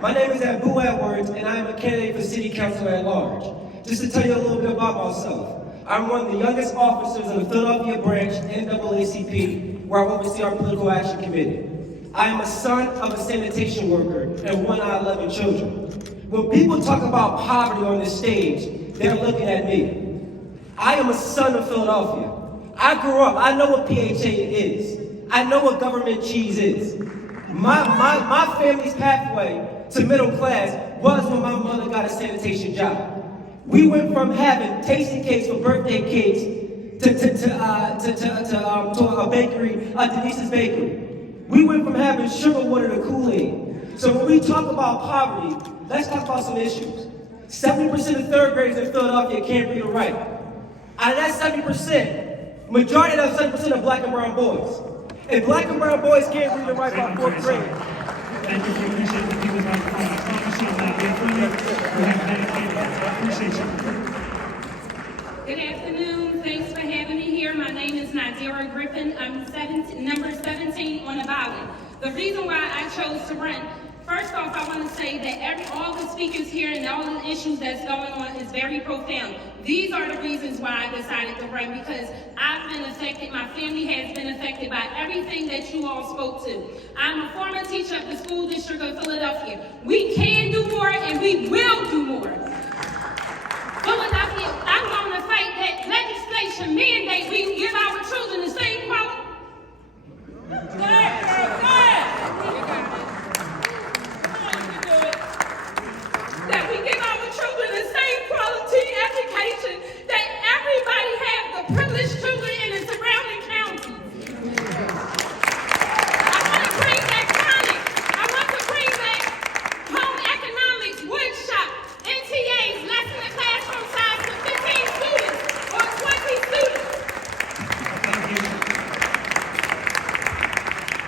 My name is Abu Edwards, and I am a candidate for City Council at Large. Just to tell you a little bit about myself, I'm one of the youngest officers of the Philadelphia branch NAACP, where I oversee our political action committee. I am a son of a sanitation worker and one out of 11 children. When people talk about poverty on this stage, they're looking at me. I am a son of Philadelphia. I grew up, I know what PHA is. I know what government cheese is. My family's pathway to middle class was when my mother got a sanitation job. We went from having tasting cakes for birthday cakes to a bakery, Denise's Bakery. We went from having sugar water to Kool-Aid. So when we talk about poverty, let's talk about some issues. 70% of third graders in Philadelphia can't read or write. Out of that 70%, majority of that 70% are black and brown boys. And black and brown boys can't read or write by fourth grade. Thank you for appreciating the people's microphone. I promise you I'm not being funny. We have dedicated. I appreciate you. Good afternoon. Thanks for having me here. My name is Nadira Griffin. I'm number 17 on the ballot. The reason why I chose to run, first off, I want to say that all the speakers here and all the issues that's going on is very profound. These are the reasons why I decided to run, because I've been affected, my family has been affected by everything that you all spoke to. I'm a former teacher of the school district of Philadelphia. We can do more and we will do more. Philadelphia, I'm going to fight that legislation mandate we give our children the same quality. That we give our children the same quality education that everybody have, the privileged children in the surrounding counties. I want to bring back phonics. I want to bring back home economics, wood shop, NTAs, less than a classroom size to 15 students or 20 students.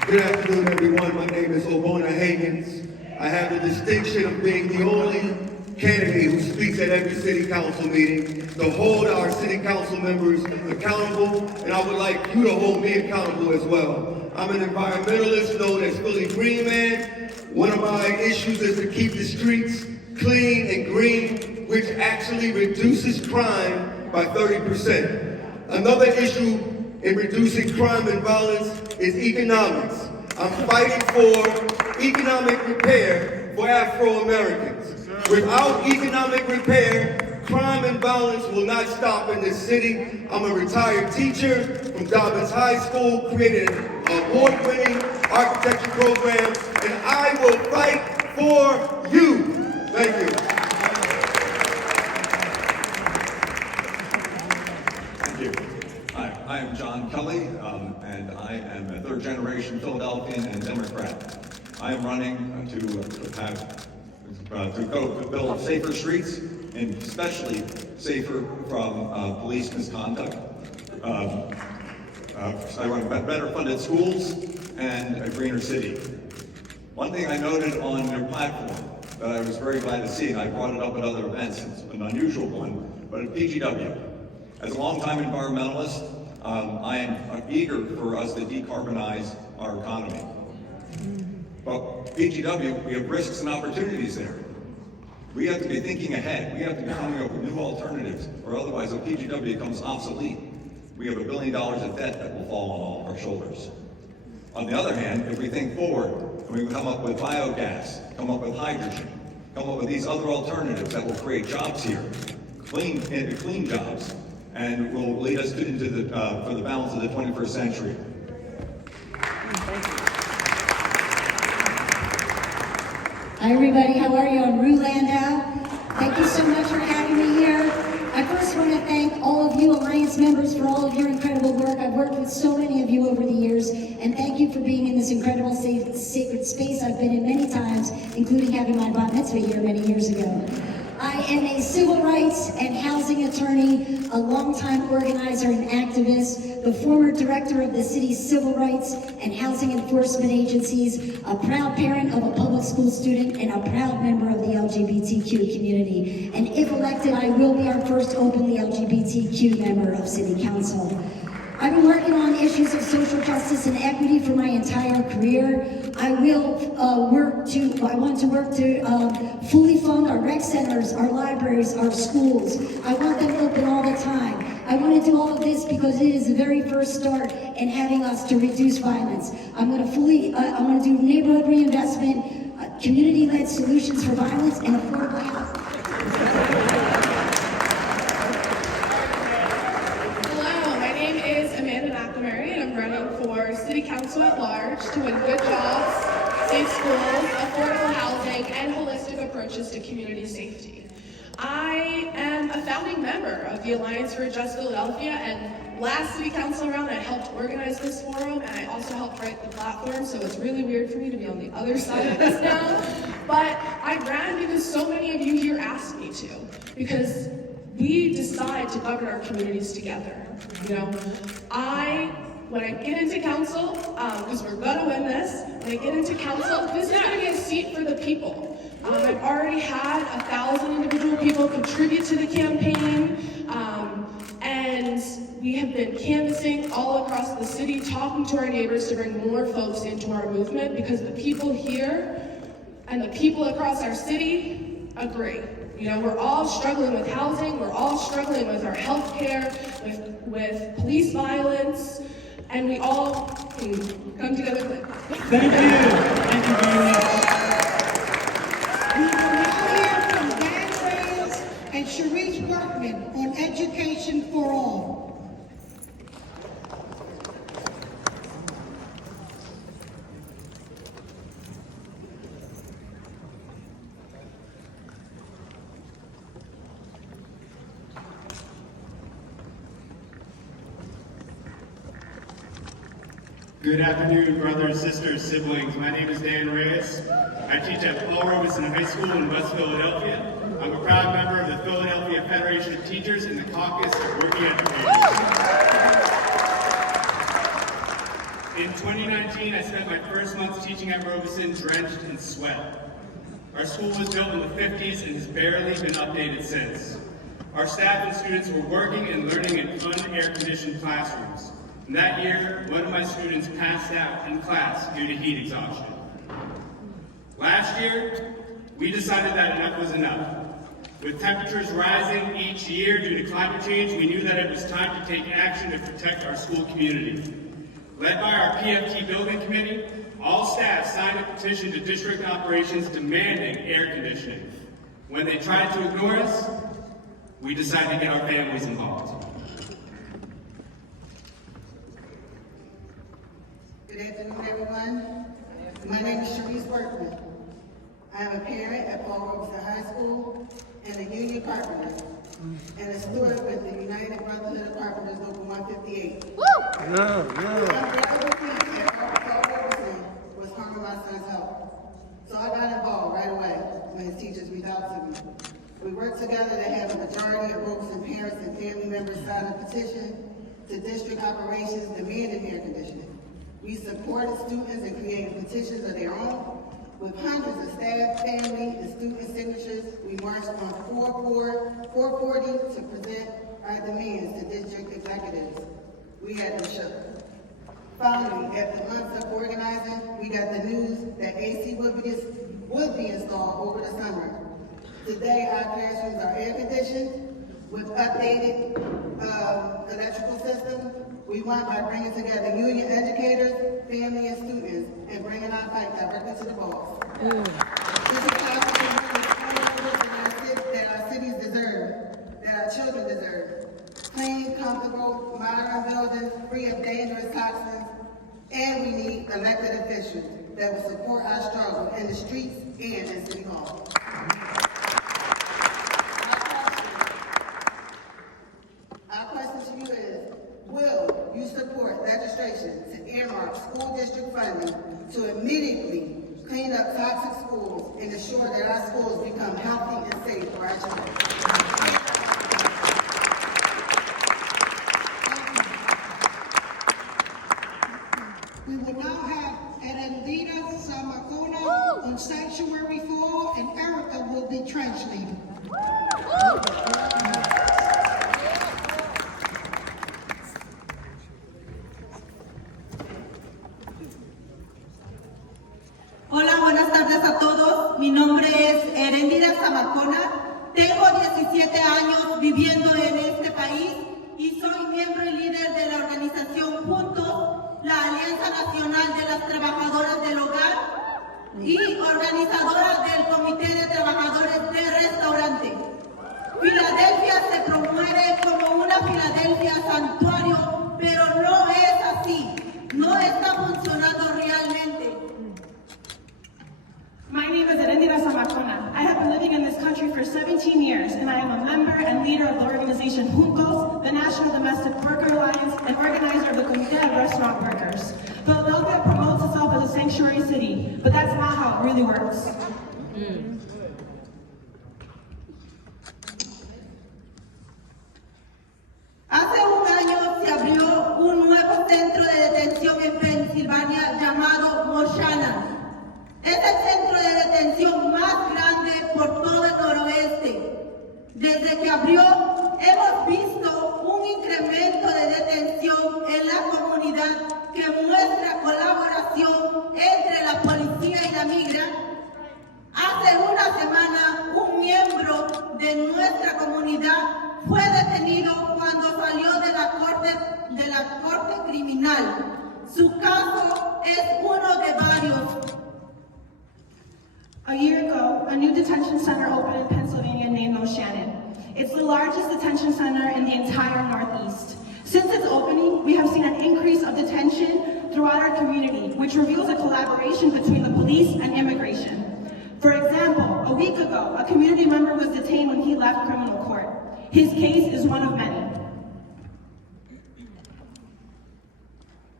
Good afternoon, everyone. My name is Obona Higgins. I have the distinction of being the only candidate who speaks at every city council meeting to hold our city council members accountable, and I would like you to hold me accountable as well. I'm an environmentalist known as Philly Green Man. One of my issues is to keep the streets clean and green, which actually reduces crime by 30%. Another issue in reducing crime and violence is economics. I'm fighting for economic repair for Afro-Americans. Without economic repair, crime and violence will not stop in this city. I'm a retired teacher from Dobbins High School, created an award-winning architecture program, and I will fight for you. Thank you. Thank you. Hi, I am John Kelly, and I am a third-generation Philadelphian and Democrat. I am running to build safer streets, and especially safer from police misconduct. I want better funded schools and a greener city. One thing I noted on your platform that I was very glad to see, and I brought it up at other events, it's an unusual one, but at PGW. As a longtime environmentalist, I am eager for us to decarbonize our economy. But PGW, we have risks and opportunities there. We have to be thinking ahead. We have to be coming up with new alternatives, or otherwise the PGW becomes obsolete. We have $1 billion of debt that will fall on all of our shoulders. On the other hand, if we think forward, and we come up with biogas, come up with hydrogen, come up with these other alternatives that will create jobs here, clean jobs, and will lead us into for the balance of the 21st century. Hi everybody, how are you? I'm Rue Landau. Thank you so much for having me here. I first want to thank all of you Alliance members for all of your incredible work. I've worked with so many of you over the years, and thank you for being in this incredible sacred space I've been in many times, including having my bat mitzvah here many years ago. I am a civil rights and housing attorney, a longtime organizer and activist, the former director of the city's civil rights and housing enforcement agencies, a proud parent of a public school student, and a proud member of the LGBTQ community. And if elected, I will be our first openly LGBTQ member of City Council. I've been working on issues of social justice and equity for my entire career. I want to work to fully fund our rec centers, our libraries, our schools. I want them open all the time. I want to do all of this because it is the very first start in having us to reduce violence. I'm going to do neighborhood reinvestment, community-led solutions for violence, and affordable housing. City Council at large to win good jobs, safe schools, affordable housing, and holistic approaches to community safety. I am a founding member of the Alliance for a Just Philadelphia, and last City Council round I helped organize this forum, and I also helped write the platform, so it's really weird for me to be on the other side of this now. But I ran because so many of you here asked me to, because we decide to govern our communities together. You know, when I get into council, because we're gonna win this, when I get into council, this is gonna be a seat for the people. I've already had 1,000 individual people contribute to the campaign, and we have been canvassing all across the city, talking to our neighbors to bring more folks into our movement, because the people here and the people across our city agree. You know, we're all struggling with housing, we're all struggling with our health care, with police violence, and we all can come together. Thank you. Thank you very much. We will now hear from Dan Reyes and Sharice Workman on Education for All. Good afternoon, brothers, sisters, siblings. My name is Dan Reyes. I teach at Paul Robeson High School in West Philadelphia. I'm a proud member of the Philadelphia Federation of Teachers and the Caucus of Working Educators. In 2019, I spent my first month teaching at Robeson drenched in sweat. Our school was built in the 50s and has barely been updated since. Our staff and students were working and learning in un-air-conditioned classrooms. And that year, one of my students passed out in class due to heat exhaustion. Last year, we decided that enough was enough. With temperatures rising each year due to climate change, we knew that it was time to take action to protect our school community. Led by our PFT Building Committee, all staff signed a petition to district operations demanding air conditioning. When they tried to ignore us, we decided to get our families involved. Good afternoon, everyone. My name is Sharice Workman. I am a parent at Paul Robeson High School and a union carpenter, and a steward with the United Brotherhood of Carpenters Local 158. Woo! Yeah. Paul Robeson was harming my son's health. So I got involved right away when his teachers reached out to me. We worked together to have a majority of Robeson parents and family members sign a petition to district operations demanding air conditioning. We supported students in creating petitions of their own. With hundreds of staff, family, and student signatures, we marched on 440 to present our demands to we had them shook. Finally, after months of organizing, we got the news that AC would be installed over the summer. Today, our classrooms are air conditioned with updated electrical systems. We won by bringing together union educators, family, and students, and bringing our fight directly to the boss. This is that our cities deserve, that our children deserve. Clean, comfortable, modern buildings, free of dangerous toxins, and we need elected officials that will support our struggle in the streets and in City Hall. Our question to you is, will you support legislation to earmark school district funding to immediately clean up toxic schools and ensure that our schools become healthy and safe for our children? We will now have Erendira Samacona on Sanctuary 4, and Erica will be translating. Hola, buenas tardes a todos. Mi nombre es Erendira Samacona. Tengo 17 años viviendo en este país y soy miembro y líder de la organización Juntos, la Alianza Nacional de las Trabajadoras del Hogar y organizadora del Comité de Trabajadores de Restaurante. Filadelfia se promueve como una Filadelfia santuario, pero no es así. No está funcionando realmente. My name is Erendira Samacona. I have been living in this country for 17 years, and I am a member and leader of the organization Juntos, the National Domestic Worker Alliance, and organizer of the Comité of Restaurant Workers. Philadelphia promotes itself as a sanctuary city, but that's not how it really works. Hace un año se abrió un nuevo centro de detención en Pensilvania llamado Moshannon. Es el centro de detención más grande por todo el noroeste. Desde que abrió, hemos visto un incremento de detención en la comunidad que muestra colaboración entre la policía y la migra. Hace una semana, un miembro de nuestra comunidad fue detenido cuando salió de la corte criminal. Su caso es uno de varios. A year ago, a new detention center opened in Pennsylvania named Moshannon. It's the largest detention center in the entire Northeast. Since its opening, we have seen an increase of detention throughout our community, which reveals a collaboration between the police and immigration. For example, a week ago, a community member was detained when he left criminal court. His case is one of many.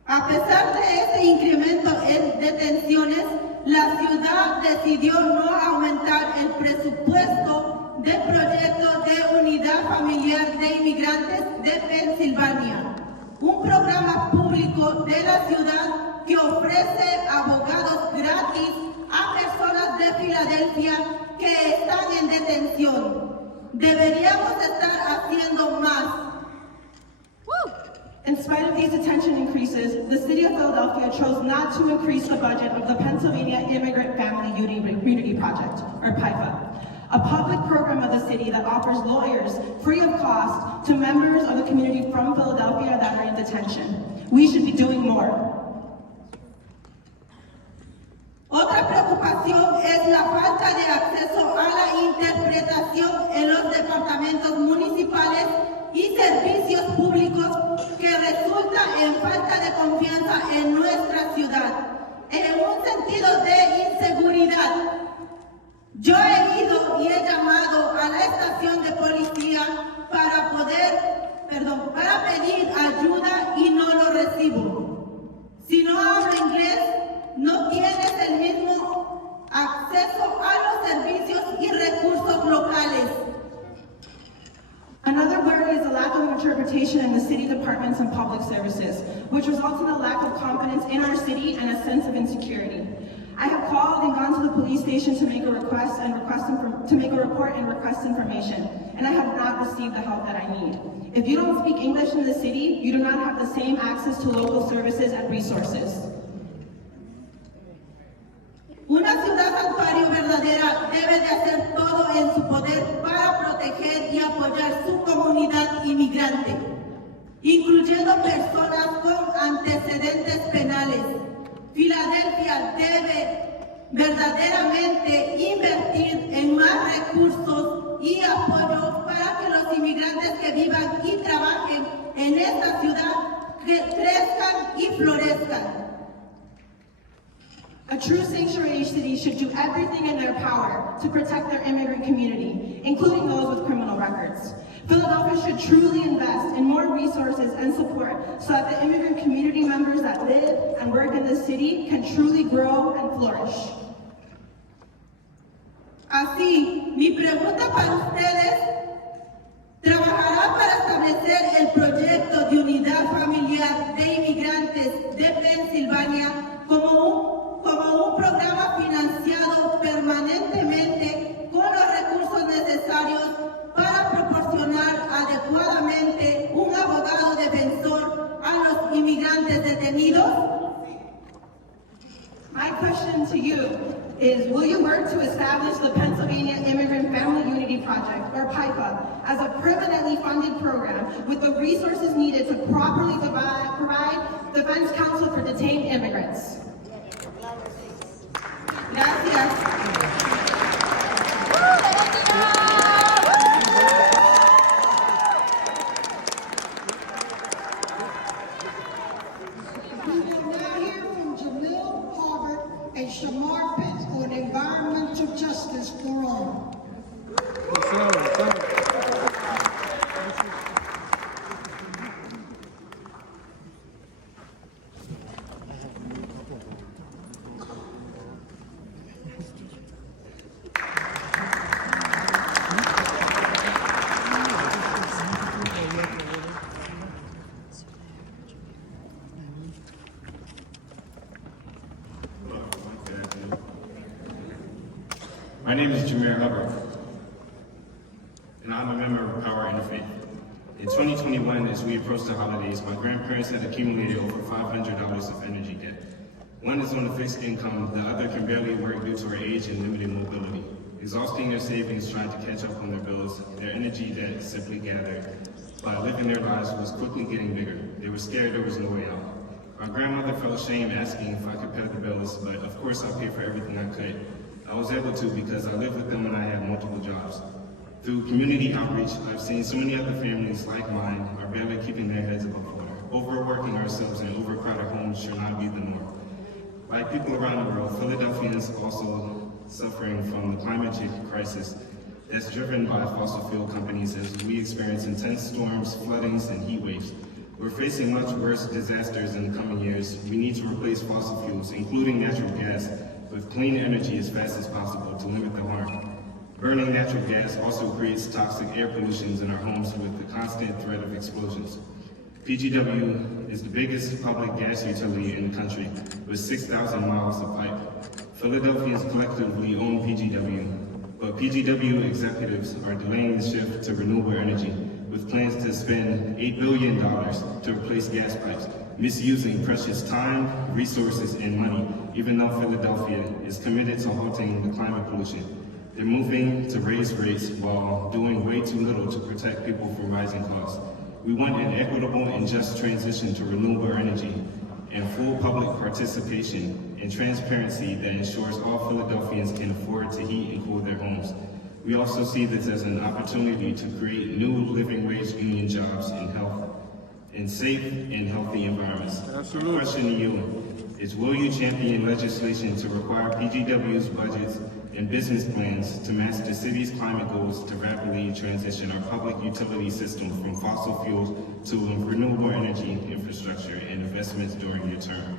A pesar de este incremento en detenciones, la ciudad decidió no aumentar el presupuesto del proyecto de unidad familiar de inmigrantes de Pensilvania, un programa público de la ciudad que ofrece abogados gratis a personas de Filadelfia que están en detención. Deberíamos estar haciendo más. In spite of these detention increases, the City of Philadelphia chose not to increase the budget of the Pennsylvania Immigrant Family Unity Project, or PIFA, a public program of the city that offers lawyers free of cost to members of the community from Philadelphia that are in detention. We should be doing more. Otra preocupación es la falta de acceso a la interpretación en los departamentos municipales y servicios públicos que resulta en falta de confianza en nuestra ciudad, en un sentido de inseguridad. Yo he ido y he llamado a la estación de policía para pedir ayuda y no lo recibo. Si no hablo inglés, no tienes el mismo acceso a los servicios y recursos locales. Another worry is the lack of interpretation in the city departments and public services, which results in a lack of confidence in our city and a sense of insecurity. I have called and gone to the police station to make a report and request information. and I have not received the help that I need. If you don't speak English in the city, you do not have the same access to local services and resources. Una ciudad santuario verdadera debe de hacer todo en su poder para proteger y apoyar su comunidad inmigrante, incluyendo personas con antecedentes penales. Filadelfia debe verdaderamente invertir en más recursos y apoyo para que los inmigrantes que vivan y trabajen en esta ciudad crezcan y florezcan. A true sanctuary city should do everything in their power to protect their immigrant community, including those with criminal records. Philadelphia should truly invest in more resources and support so that the immigrant community members that live and work in the city can truly grow and flourish. Así, mi pregunta para ustedes, ¿trabajará para establecer el proyecto de unidad familiar de inmigrantes de Pensilvania como un programa financiado permanentemente con los recursos necesarios para proporcionar adecuadamente un abogado defensor a los inmigrantes detenidos? My question to you is, will you work to establish the Pennsylvania Immigrant Family Unity Project, or PIPA, as a permanently funded program with the resources needed to properly provide defense counsel for detained immigrants? Gracias. We will now hear from Jamil Harbert and Shamar Pitts on environmental justice for all. My name is Jameer Hubbard, and I'm a member of Power Interfaith. In 2021, as we approach the holidays, my grandparents had accumulated over $500 of energy debt. One is on a fixed income, the other can barely work due to her age and limited mobility. Exhausting their savings trying to catch up on their bills, their energy debt simply gathered. By living their lives was quickly getting bigger. They were scared there was no way out. My grandmother felt ashamed asking if I could pay the bills, but of course I paid for everything I could. I was able to because I lived with them and I had multiple jobs. Through community outreach, I've seen so many other families like mine are barely keeping their heads above water. Overworking ourselves in overcrowded homes should not be the norm. Like people around the world, Philadelphians also suffering from the climate change crisis that's driven by fossil fuel companies as we experience intense storms, floodings, and heat waves. We're facing much worse disasters in the coming years. We need to replace fossil fuels, including natural gas, with clean energy as fast as possible to limit the harm. Burning natural gas also creates toxic air pollution in our homes with the constant threat of explosions. PGW is the biggest public gas utility in the country with 6,000 miles of pipe. Philadelphians collectively own PGW, but PGW executives are delaying the shift to renewable energy with plans to spend $8 billion to replace gas pipes, misusing precious time, resources, and money, even though Philadelphia is committed to halting the climate pollution. They're moving to raise rates while doing way too little to protect people from rising costs. We want an equitable and just transition to renewable energy and full public participation and transparency that ensures all Philadelphians can afford to heat and cool their homes. We also see this as an opportunity to create new living wage union jobs in safe and healthy environments. Absolutely. My question to you is, will you champion legislation to require PGW's budgets and business plans to match the city's climate goals to rapidly transition our public utility system from fossil fuels to renewable energy infrastructure and investments during your term?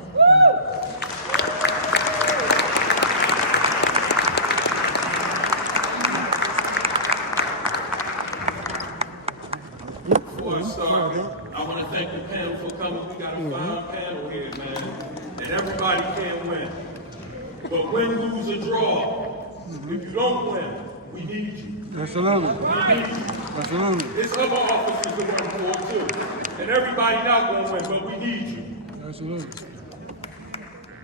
Before I start, I want to thank the panel for coming. We got a fine panel here, man. And everybody can win. But win, lose, or draw, if you don't win, we need you. Absolutely. We need you. Absolutely. There's other officers to work for too. And everybody not gonna win, but we need you. Absolutely.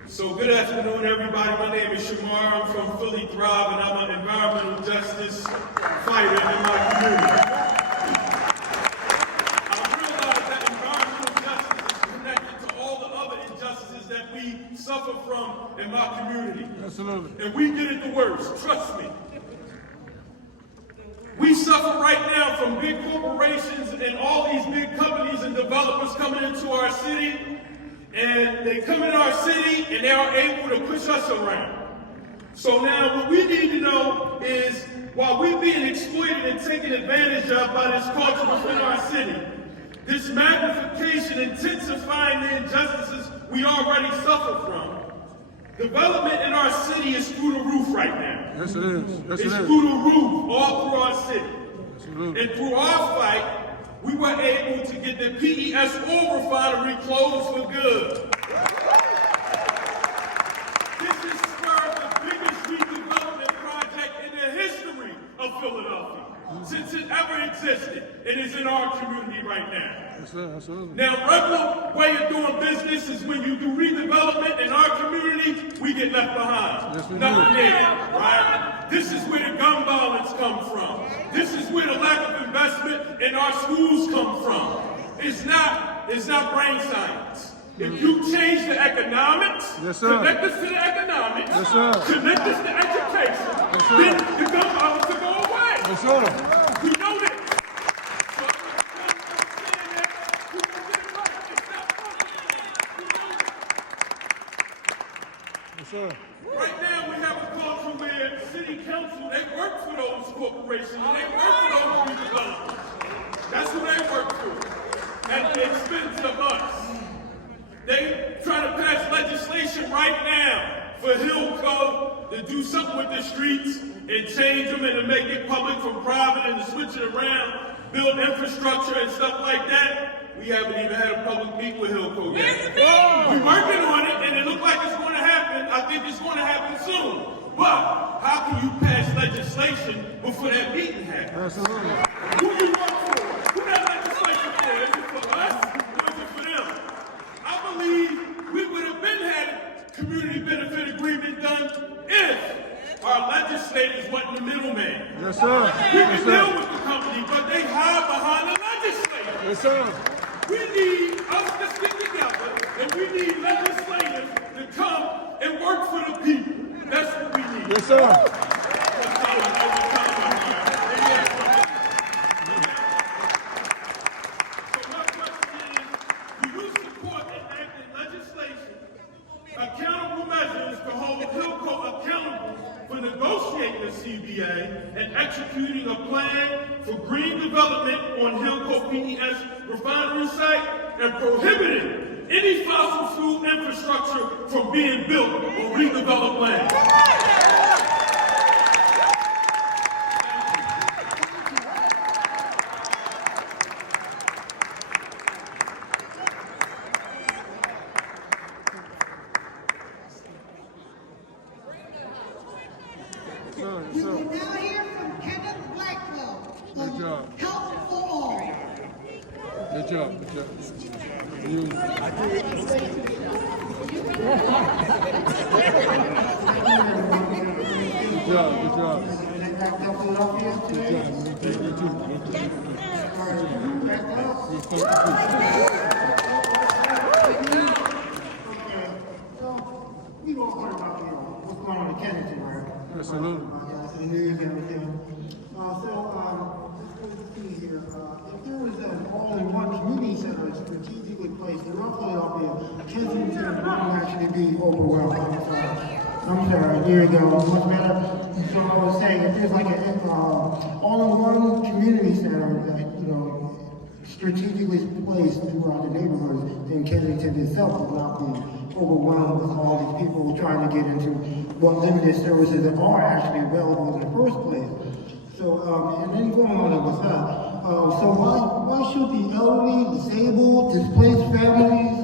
So good afternoon, everybody. My name is Shamar. I'm from Philly Thrive, and I'm an environmental justice fighter in my community. I realize that environmental justice is connected to all the other injustices that we suffer from in my community. Absolutely. And we get it the worst, trust me. We suffer right now from big corporations and all these big companies and developers coming into our city, and they come in our city and they are able to push us around. So now what we need to know is, while we're being exploited and taken advantage of by this culture within our city, this magnification intensifying the injustices we already suffer from, development in our city is through the roof right now. Yes, it is. Yes, it's through the roof, all through our city. Absolutely. And through our fight, we were able to get the PES oil refinery closed for good. This has spurred the biggest redevelopment project in the history of Philadelphia, since it ever existed, and is in our community right now. Absolutely. Now, regular way of doing business is when you do redevelopment in our community, we get left behind. Yes, nothing there, right? This is where the gun violence comes from. This is where the lack of investment in our schools come from. It's not brain science. If you change the economics, connect us to the economics, connect us to education, then the gun violence will go away. We know that. Right now we have a culture where city council, they work for those corporations, and they work for those redevelopers. That's who they work for, at the expense of us. They try to pass legislation right now for Hillco to do something with the streets and change them and to make it public from private and to switch it around, build infrastructure and stuff like that. We haven't even had a public meeting with Hillco yet. We're working on it, and it looks like it's going to happen. I think it's going to happen soon. But how can you pass legislation before that meeting happens? Absolutely. Who you work for? Who that legislation for? Is it for us or is it for them? I believe we would have been had community benefit agreement done if our legislators wasn't the middleman. Yes, sir. We can deal with the company, but they hide behind the legislator. Yes, sir. We need us to stick together, and we need legislators to come and work for the people. That's what we need. Yes, sir. So my question is, do you support enacting legislation, accountable measures to hold Hillco accountable for negotiating the CBA and executing a plan for green development on Hillco PES refinery site and prohibiting any fossil fuel infrastructure from being built on redeveloped land? We will now hear from Kenneth Blackwell of Help for All. Good job. Good job. We all heard about what's going on in Kennington, right? Absolutely. The news and everything. Let's see here. If there was an all-in-one community center strategically placed throughout Philadelphia, Kensington wouldn't actually be overwhelmed. I'm sorry, there you go. Much better. So I was saying, if there's like an all-in-one community center that, strategically placed throughout the neighborhoods, then Kensington itself would not be overwhelmed with all these people trying to get into what limited services that are actually available in the first place. So, and then going on with that, so why should the elderly, disabled, displaced families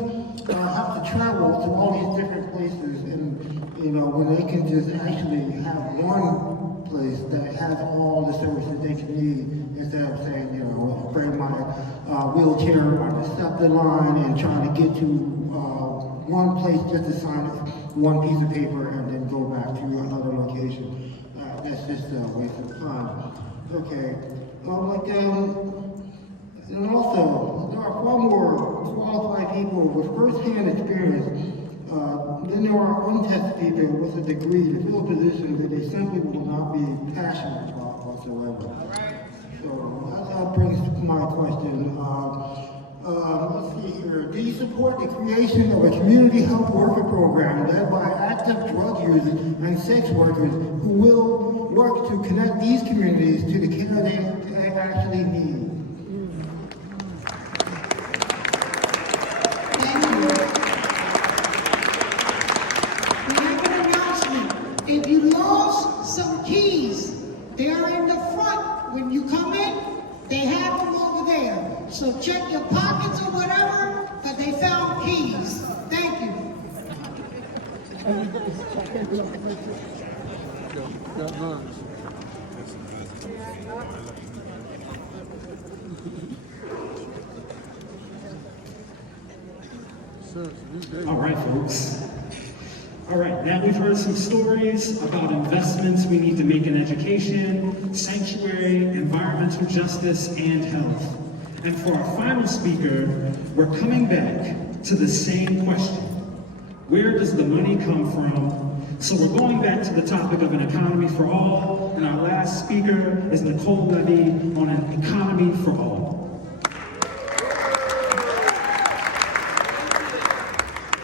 have to travel to all these different places and, when they can just actually have one place that has all the services they can need instead of saying, you know, bring my wheelchair on the SEPTA line and trying to get to one place just to sign one piece of paper and then go back to another location. That's just a waste of time. Okay. And also, there are far more qualified people with first-hand experience than there are untested people with a degree to fill positions that they simply will not be passionate about whatsoever. So that brings my question. Let's see here. Do you support the creation of a community health worker program led by active drug users and sex workers who will work to connect these communities to the care they actually need? If you lost some keys, they are in the front. When you come in, they have them over there. So check your pockets or whatever, but they found keys. Thank you. All right, folks. All right, now we've heard some stories about investments we need to make in education, sanctuary, environmental justice, and health. And for our final speaker, we're coming back to the same question. Where does the money come from? So we're going back to the topic of an economy for all, and our last speaker is Nicole Levy on an economy for all.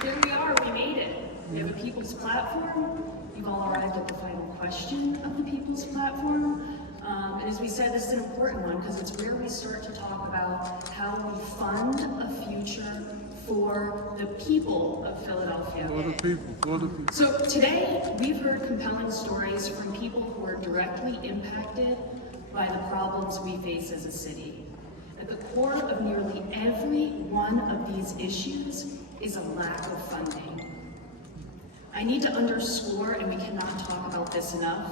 Here we are, we made it. We have a people's platform. You've all arrived at the final question of the people's platform. And as we said, this is an important one because it's where we start to talk about how we fund a future for the people of Philadelphia. For the people. So today, we've heard compelling stories from people who are directly impacted by the problems we face as a city. At the core of nearly every one of these issues is a lack of funding. I need to underscore, and we cannot talk about this enough,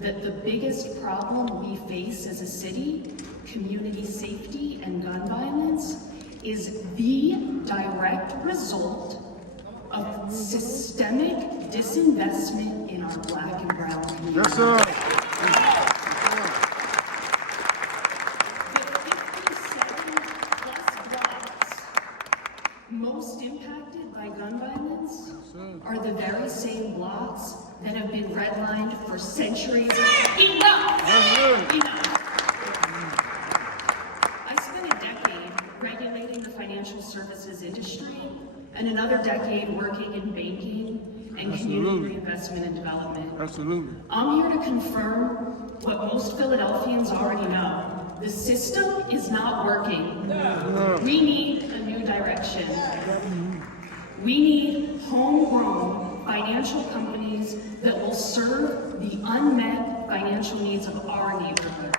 that the biggest problem we face as a city, community safety and gun violence, is the direct result of systemic disinvestment in our Black and brown communities. Yes, sir. The 57+ blocks most impacted by gun violence are the very same blocks that have been redlined for centuries. Enough! Enough! I spent a decade regulating the financial services industry and another decade working in banking and community reinvestment and development. Absolutely. I'm here to confirm what most Philadelphians already know. The system is not working. We need a new direction. We need homegrown financial companies that will serve the unmet financial needs of our neighborhoods.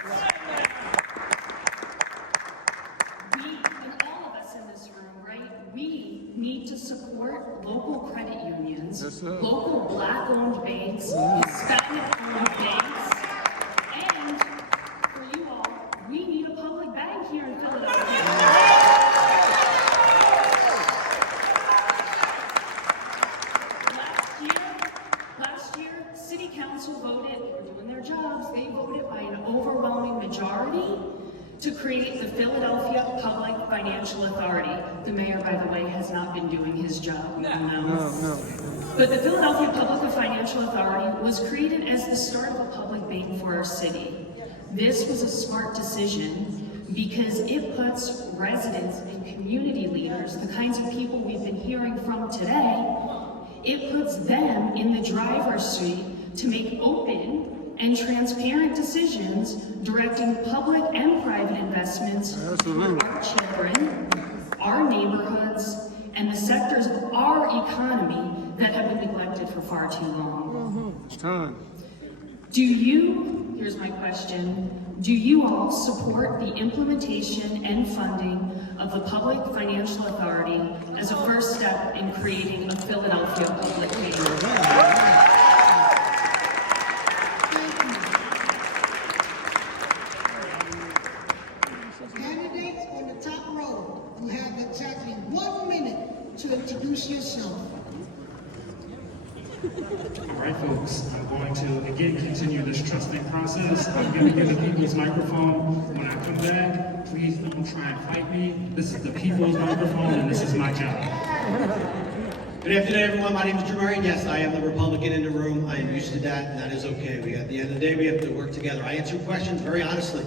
We, and all of us in this room, right, we need to support local credit unions, local Black-owned banks, Hispanic-owned banks, and for you all, we need a public bank here in Philadelphia. Last year, City Council voted, for doing their jobs, they voted by an overwhelming majority to create the Philadelphia Public Financial Authority. The mayor, by the way, has not been doing his job. No. But the Philadelphia Public Financial Authority was created as the start of a public bank for our city. This was a smart decision because it puts residents and community leaders, the kinds of people we've been hearing from today, it puts them in the driver's seat to make open and transparent decisions directing public and private investments for our children, our neighborhoods, and the sectors of our economy that have been neglected for far too long. It's time. Do you, here's my question, do you all support the implementation and funding of the Public Financial Authority as a first step in creating a Philadelphia public bank? you have exactly 1 minute to introduce yourself. All right, folks, I'm going to again continue this trusting process. I'm going to give the people's microphone. When I come back, please don't try and fight me. This is the people's microphone, and this is my job. Good afternoon, everyone. My name is Drew Murray, and yes, I am the Republican in the room. I am used to that, and that is okay. At the end of the day, we have to work together. I answer questions very honestly,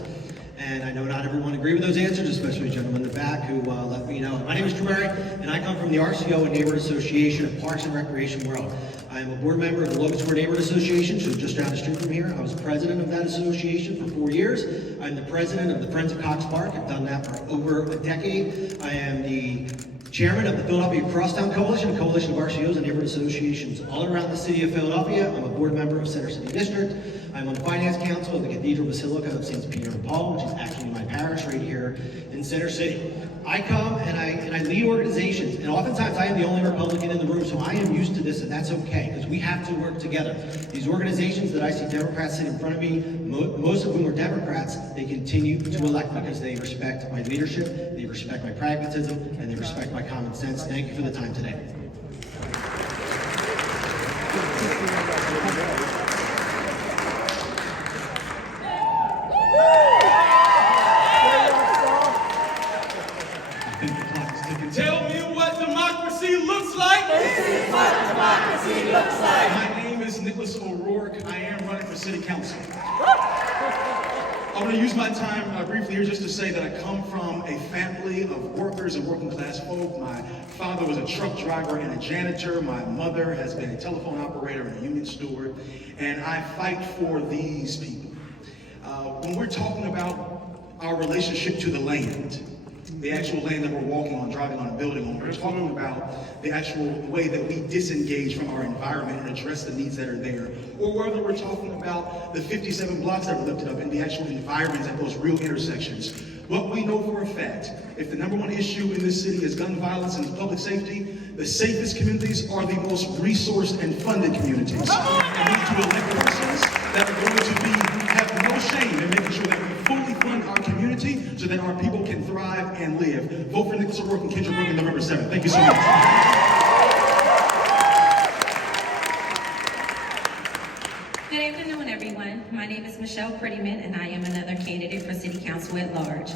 and I know not everyone agree with those answers, especially the gentleman in the back who let me know. My name is Drew Murray, and I come from the RCO and Neighborhood Association of Parks and Recreation World. I am a board member of the Logan Square Neighborhood Association, so just down the street from here. I was president of that association for 4 years. I'm the president of the Friends of Cox Park. I've done that for over a decade. I am the chairman of the Philadelphia Crosstown Coalition, a coalition of RCOs and neighborhood associations all around the city of Philadelphia. I'm a board member of Center City District. I'm on the Finance Council of the Cathedral Basilica of St. Peter and Paul, which is actually my parish right here in Center City. I come and I lead organizations, and oftentimes I am the only Republican in the room, so I am used to this, and that's okay, because we have to work together. These organizations that I see Democrats sitting in front of me, most of whom are Democrats, they continue to elect because they respect my leadership, they respect my pragmatism, and they respect my common sense. Thank you for the time today. Tell me what democracy looks like. This is what democracy looks like. My name is Nicholas O'Rourke. I am running for city council. I want to use my time briefly here just to say that I come from a family of workers and working class folk. My father was a truck driver and a janitor. My mother has been a telephone operator and a union steward. And I fight for these people. When we're talking about our relationship to the land, the actual land that we're walking on, driving on, and building on. We're talking about the actual way that we disengage from our environment and address the needs that are there. Or whether we're talking about the 57 blocks that were lifted up and the actual environments at those real intersections. What we know for a fact, if the #1 issue in this city is gun violence and public safety, the safest communities are the most resourced and funded communities. And we need to elect persons that are going to have no shame in making sure that we fully fund our community so that our people can thrive and live. Vote for Nicholas O'Rourke and Kendra Brooke on November 7th. Thank you so much. Good afternoon, everyone. My name is Michelle Prettyman, and I am another candidate for City Council at large.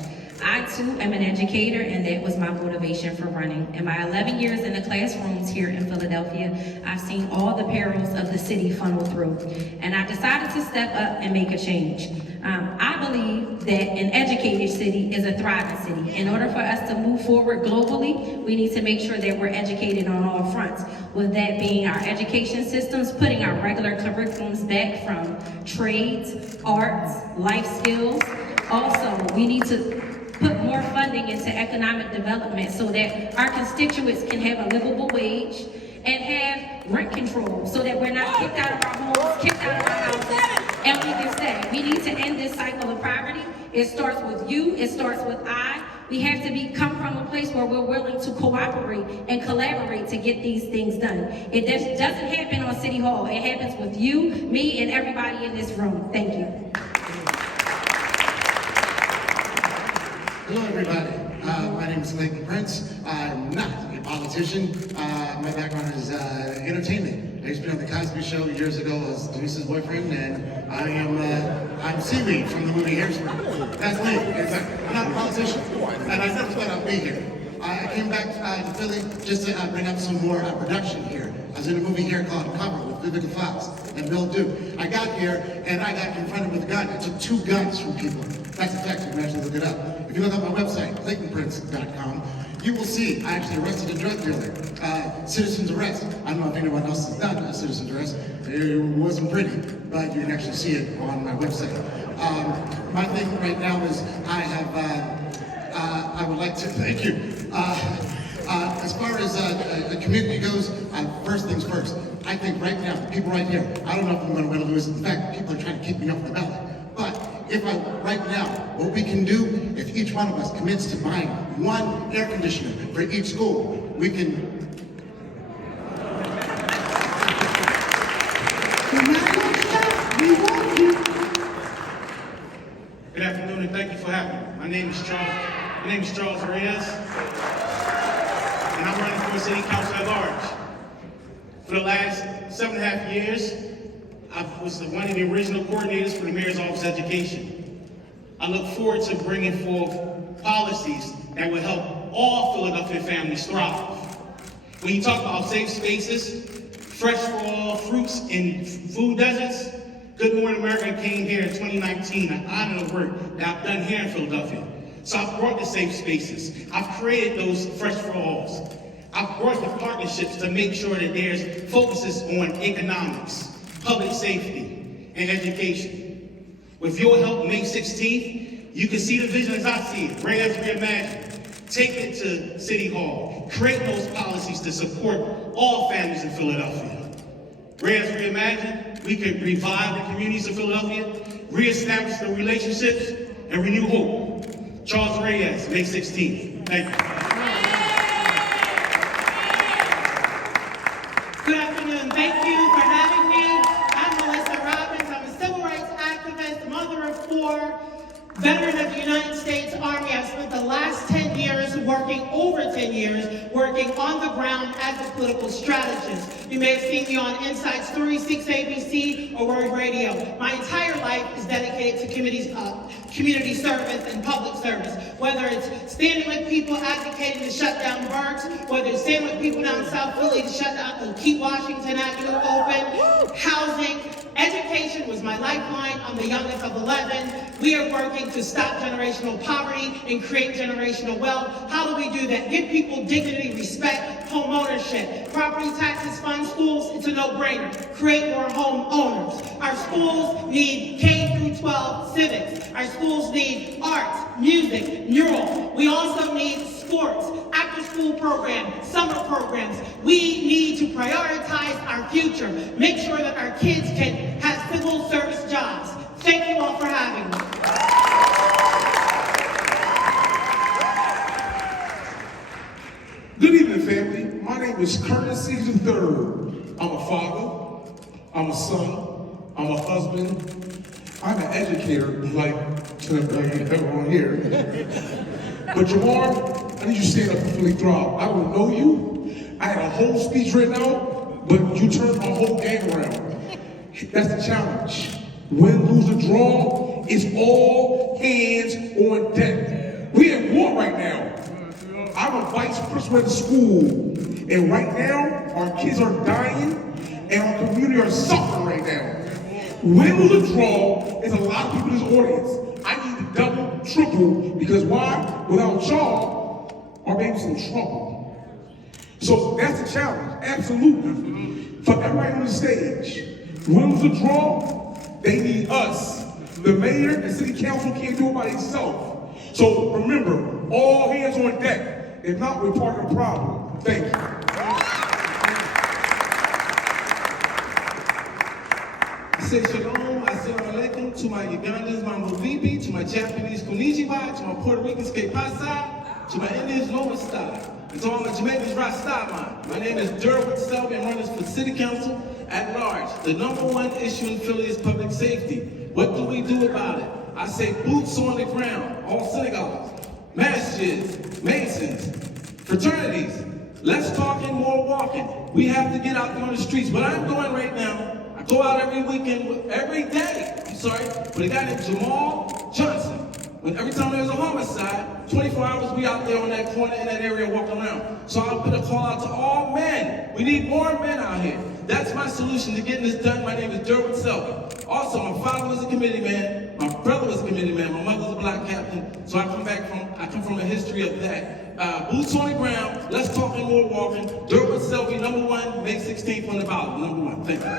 I, too, am an educator, and that was my motivation for running. In my 11 years in the classrooms here in Philadelphia, I've seen all the perils of the city funnel through, and I decided to step up and make a change. I believe that an educated city is a thriving city. In order for us to move forward globally, we need to make sure that we're educated on all fronts, with that being our education systems, putting our regular curriculums back from trades, arts, life skills. Also, we need to put more funding into economic development so that our constituents can have a livable wage and have rent control so that we're not kicked out of our homes, kicked out of our houses, and we can stay. We need to end this cycle of poverty. It starts with you, it starts with I. We have to come from a place where we're willing to cooperate and collaborate to get these things done. It doesn't happen on City Hall. It happens with you, me, and everybody in this room. Thank you. Hello, everybody. My name is Clayton Prince. I'm not a politician. My background is entertainment. I used to be on the Cosby Show years ago as Denise's boyfriend, and I'm Seaweed from the movie Hairspray. That's me. I'm not a politician, and I never thought I'd be here. I came back to Philly just to bring up some more production here. I was in a movie here called Cover with Vivica Fox and Bill Duke. I got here and I got confronted with a gun. I took 2 guns from people. That's a fact. You can actually look it up. If you look up my website, ClaytonPrince.com, you will see I actually arrested a drug dealer. Citizen's arrest. I don't know if anyone else has done a citizen's arrest. It wasn't pretty, but you can actually see it on my website. My thing right now is I would like to thank you. As far as the community goes, first things first. I think right now, the people right here, I don't know if I'm going to win or lose. In fact, people are trying to kick me off the ballot. But right now, what we can do, if each one of us commits to buying 1 air conditioner for each school, we can. Good afternoon and thank you for having me. My name is Charles. My name is Charles Reyes, and I'm running for City Council at large. For the last 7.5 years, I was one of the original coordinators for the Mayor's Office of Education. I look forward to bringing forth policies that will help all Philadelphia families thrive. When you talk about safe spaces, fresh for all fruits in food deserts, Good Morning America came here in 2019 and honored the work that I've done here in Philadelphia. So I've brought the safe spaces. I've created those fresh for alls. I've brought the partnerships to make sure that there's focuses on economics, public safety, and education. With your help, May 16th, you can see the vision as I see it. Reyes Reimagined. Take it to City Hall. Create those policies to support all families in Philadelphia. Reyes Reimagined, we can revive the communities of Philadelphia, reestablish the relationships, and renew hope. Charles Reyes, May 16th. Thank you. Good afternoon. Thank you for having me. I'm Melissa Robbins. I'm a civil rights activist, mother of 4, veteran of the United States Army. I've spent the last 10 years over 10 years, working on the ground as a political strategist. You may have seen me on Inside Story, 6 ABC, or Word Radio. My entire life is dedicated to community service and public service. Whether it's standing with people advocating to shut down Burks, whether it's standing with people down South Philly to shut down and keep Washington Avenue open, housing, education was my lifeline. I'm the youngest of 11. We are working to stop generational poverty and create generational wealth. How do we do that? Give people dignity, respect, home ownership. Property taxes fund schools, it's a no-brainer. Create more home owners. Our schools need K-12 civics. Our schools need arts, music, mural. We also need sports, after-school programs, summer programs. We need to prioritize our future. Make sure that our kids can have civil service jobs. Thank you all for having me. Good evening, family. My name is Curtis Caesar III. I'm a father, I'm a son, I'm a husband, I'm an educator, like everyone here. But Jamar, I need you to stand up and fully throb. I don't know you. I had a whole speech written out, but you turned my whole gang around. That's the challenge. Win, lose, or draw, it's all hands on deck. We at war right now. I'm a vice principal at the school, and right now, our kids are dying, and our community are suffering right now. Win, lose, or draw is a lot of people in this audience. I need to double, triple, because why? Without y'all, our baby's in trouble. So that's the challenge, absolutely. For everybody on the stage, win, lose, or draw, they need us. The mayor and city council can't do it by themselves. So remember, all hands on deck. If not, we're part of the problem. Thank you. I say shalom, assalamu alaikum to my Ugandans, Mambo Vipi, to my Japanese Konnichiwa, to my Puerto Ricans, Que Pasa, to my Indians, Loma Star, and to all my Jamaicans, Rastaman. My name is Derwin Selby, I'm running for City Council at large. The #1 issue in Philly is public safety. What do we do about it? I say boots on the ground, all synagogues, masjids, masons, fraternities. Less talking, more walking. We have to get out there on the streets. What I'm doing right now, I go out every weekend, every day, with a guy named Jamal Johnson. Every time there's a homicide, 24 hours we out there on that corner in that area walking around. So I'll put a call out to all men. We need more men out here. That's my solution to getting this done. My name is Derwin Selby. Also, my father was a committee man, my brother was a committee man, my mother was a black captain. So I come from a history of that. Boots on the ground, less talking, more walking. Derwin Selby, #1, May 16th on the ballot, #1. Thank you.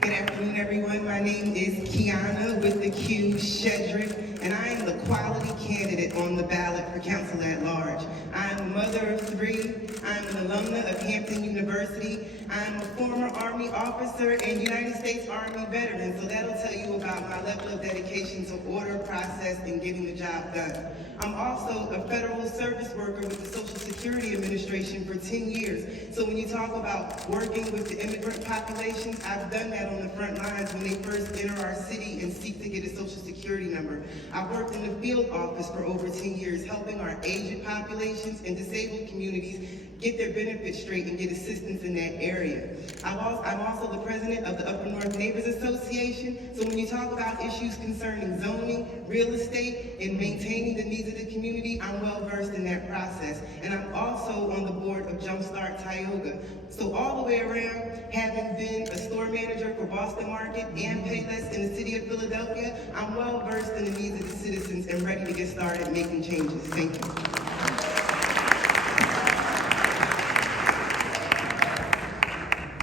Good afternoon, everyone. My name is Kiana with the Q, Shedrick, and I am the quality candidate on the ballot for council at large. I'm a mother of 3. I'm an alumna of Hampton University. I'm a former Army officer and United States Army veteran, so that'll tell you about my level of dedication to order, process, and getting the job done. I'm also a federal service worker with the Social Security Administration for 10 years. So when you talk about working with the immigrant populations, I've done that on the front lines when they first enter our city and seek to get a Social Security number. I've worked in the field office for over 10 years, helping our Asian populations and disabled communities get their benefits straight and get assistance in that area. I'm also the president of the Upper North Neighbors Association. So when you talk about issues concerning zoning, real estate, and maintaining the needs of the community, I'm well versed in that process. And I'm also on the board of Jumpstart Tioga. So all the way around, having been a store manager for Boston Market and Payless in the city of Philadelphia, I'm well versed in the needs of the citizens and ready to get started making changes. Thank you.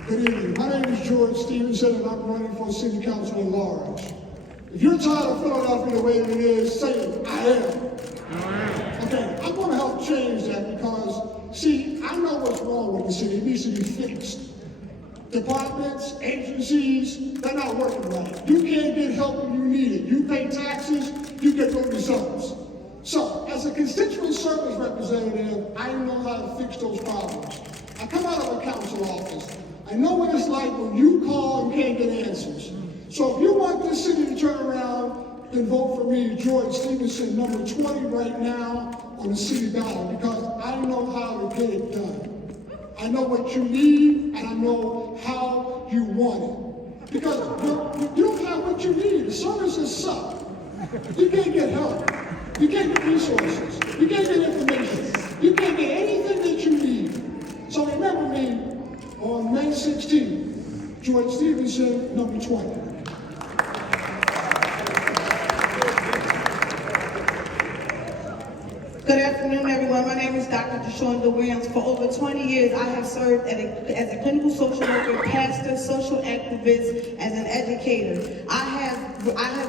Good evening. My name is George Stevenson, and I'm running for City Council at large. If you're tired of Philadelphia the way it is, say it, I am. Okay, I'm going to help change that because, see, I know what's wrong with the city. It needs to be fixed. Departments, agencies, they're not working right. You can't get help when you need it. You pay taxes, you get no results. So, as a constituent service representative, I know how to fix those problems. I come out of a council office. I know what it's like when you call and can't get answers. So if you want this city to turn around, then vote for me, George Stevenson, number 20 right now on the city ballot, because I know how to get it done. I know what you need, and I know how you want it. Because you don't have what you need. The services suck. You can't get help. You can't get resources. You can't get information. You can't get anything that you need. So remember me, on May 16th, George Stevenson, number 20. Good afternoon, everyone. My name is Dr. DeShonda Williams. For over 20 years, I have served as a clinical social worker, pastor, social activist, as an educator.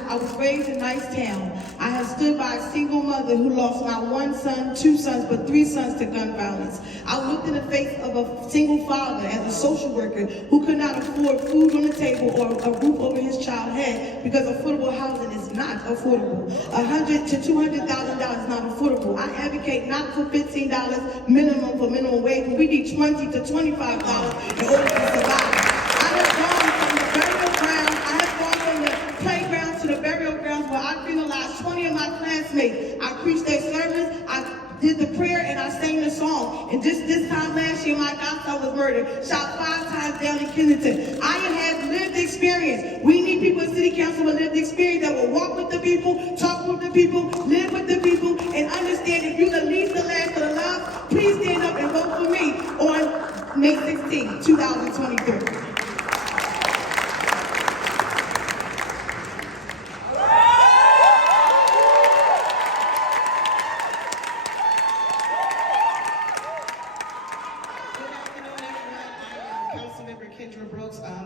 I was raised in Nicetown. I have stood by a single mother who lost not 1 son, 2 sons, but 3 sons to gun violence. I looked in the face of a single father as a social worker who could not afford food on the table or a roof over his child's head because affordable housing is not affordable. $100,000 to $200,000 is not affordable. I advocate not for $15 minimum for minimum wage, but we need $20 to $25 in order to survive. I have gone from the burial ground, I have gone from the playground to the burial grounds where I penalized 20 of my classmates. I preached their sermons, I did the prayer, and I sang the song. And just this time last year, my godson was murdered, shot 5 times down in Kensington. I have had lived experience. We need people in city council with lived experience that will walk with the people, talk with the people, live with the people, and understand if you're the least, the last, or the last, please stand up and vote for me on May 16, 2023.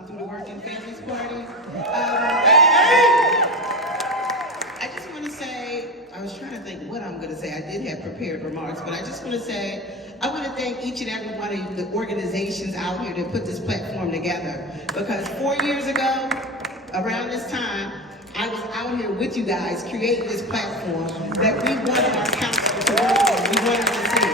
Through the Working Families Party. I just want to say, I was trying to think what I'm going to say. I did have prepared remarks, but I just want to say, I want to thank each and every one of the organizations out here that put this platform together. Because 4 years ago, around this time, I was out here with you guys creating this platform that we wanted our council to work on. We wanted to see.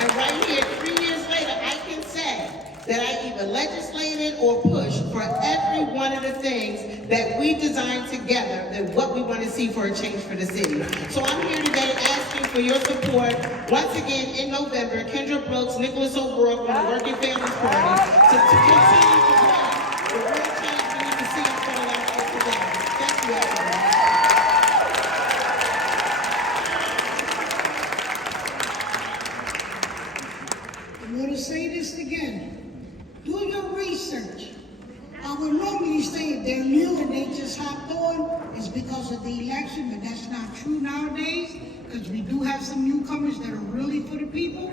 And right here, 3 years later, I can say that I either legislated or pushed for every one of the things that we designed together, that what we want to see for a change for the city. So I'm here today asking for your support. Once again, in November, Kendra Brooks, Nicholas O'Rourke from the Working Families Party to continue to bring the real change we need to see in Philadelphia today. Thank you, everyone. I'm going to say this again. Do your research. I would normally say if they're new and they just hopped on, it's because of the election, but that's not true nowadays, because we do have some newcomers that are really for the people.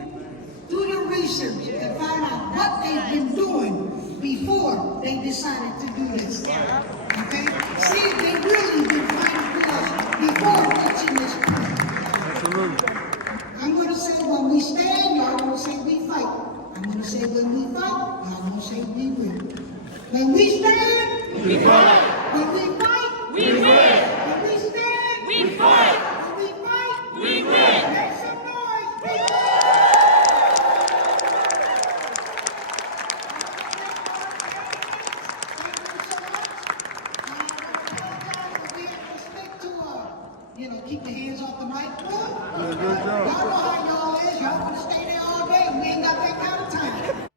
Do your research and find out what they've been doing before they decided to do this. Okay? See if they really been fighting for us before reaching this point. I'm going to say when we stand, stand, We fight. when we fight, We win. when we stand, We fight. when we fight, We win. make some noise, people. Keep your hands off the microphone. Yeah, good job. Y'all know how y'all is. Y'all gonna stay there all day. We ain't got that kind of time.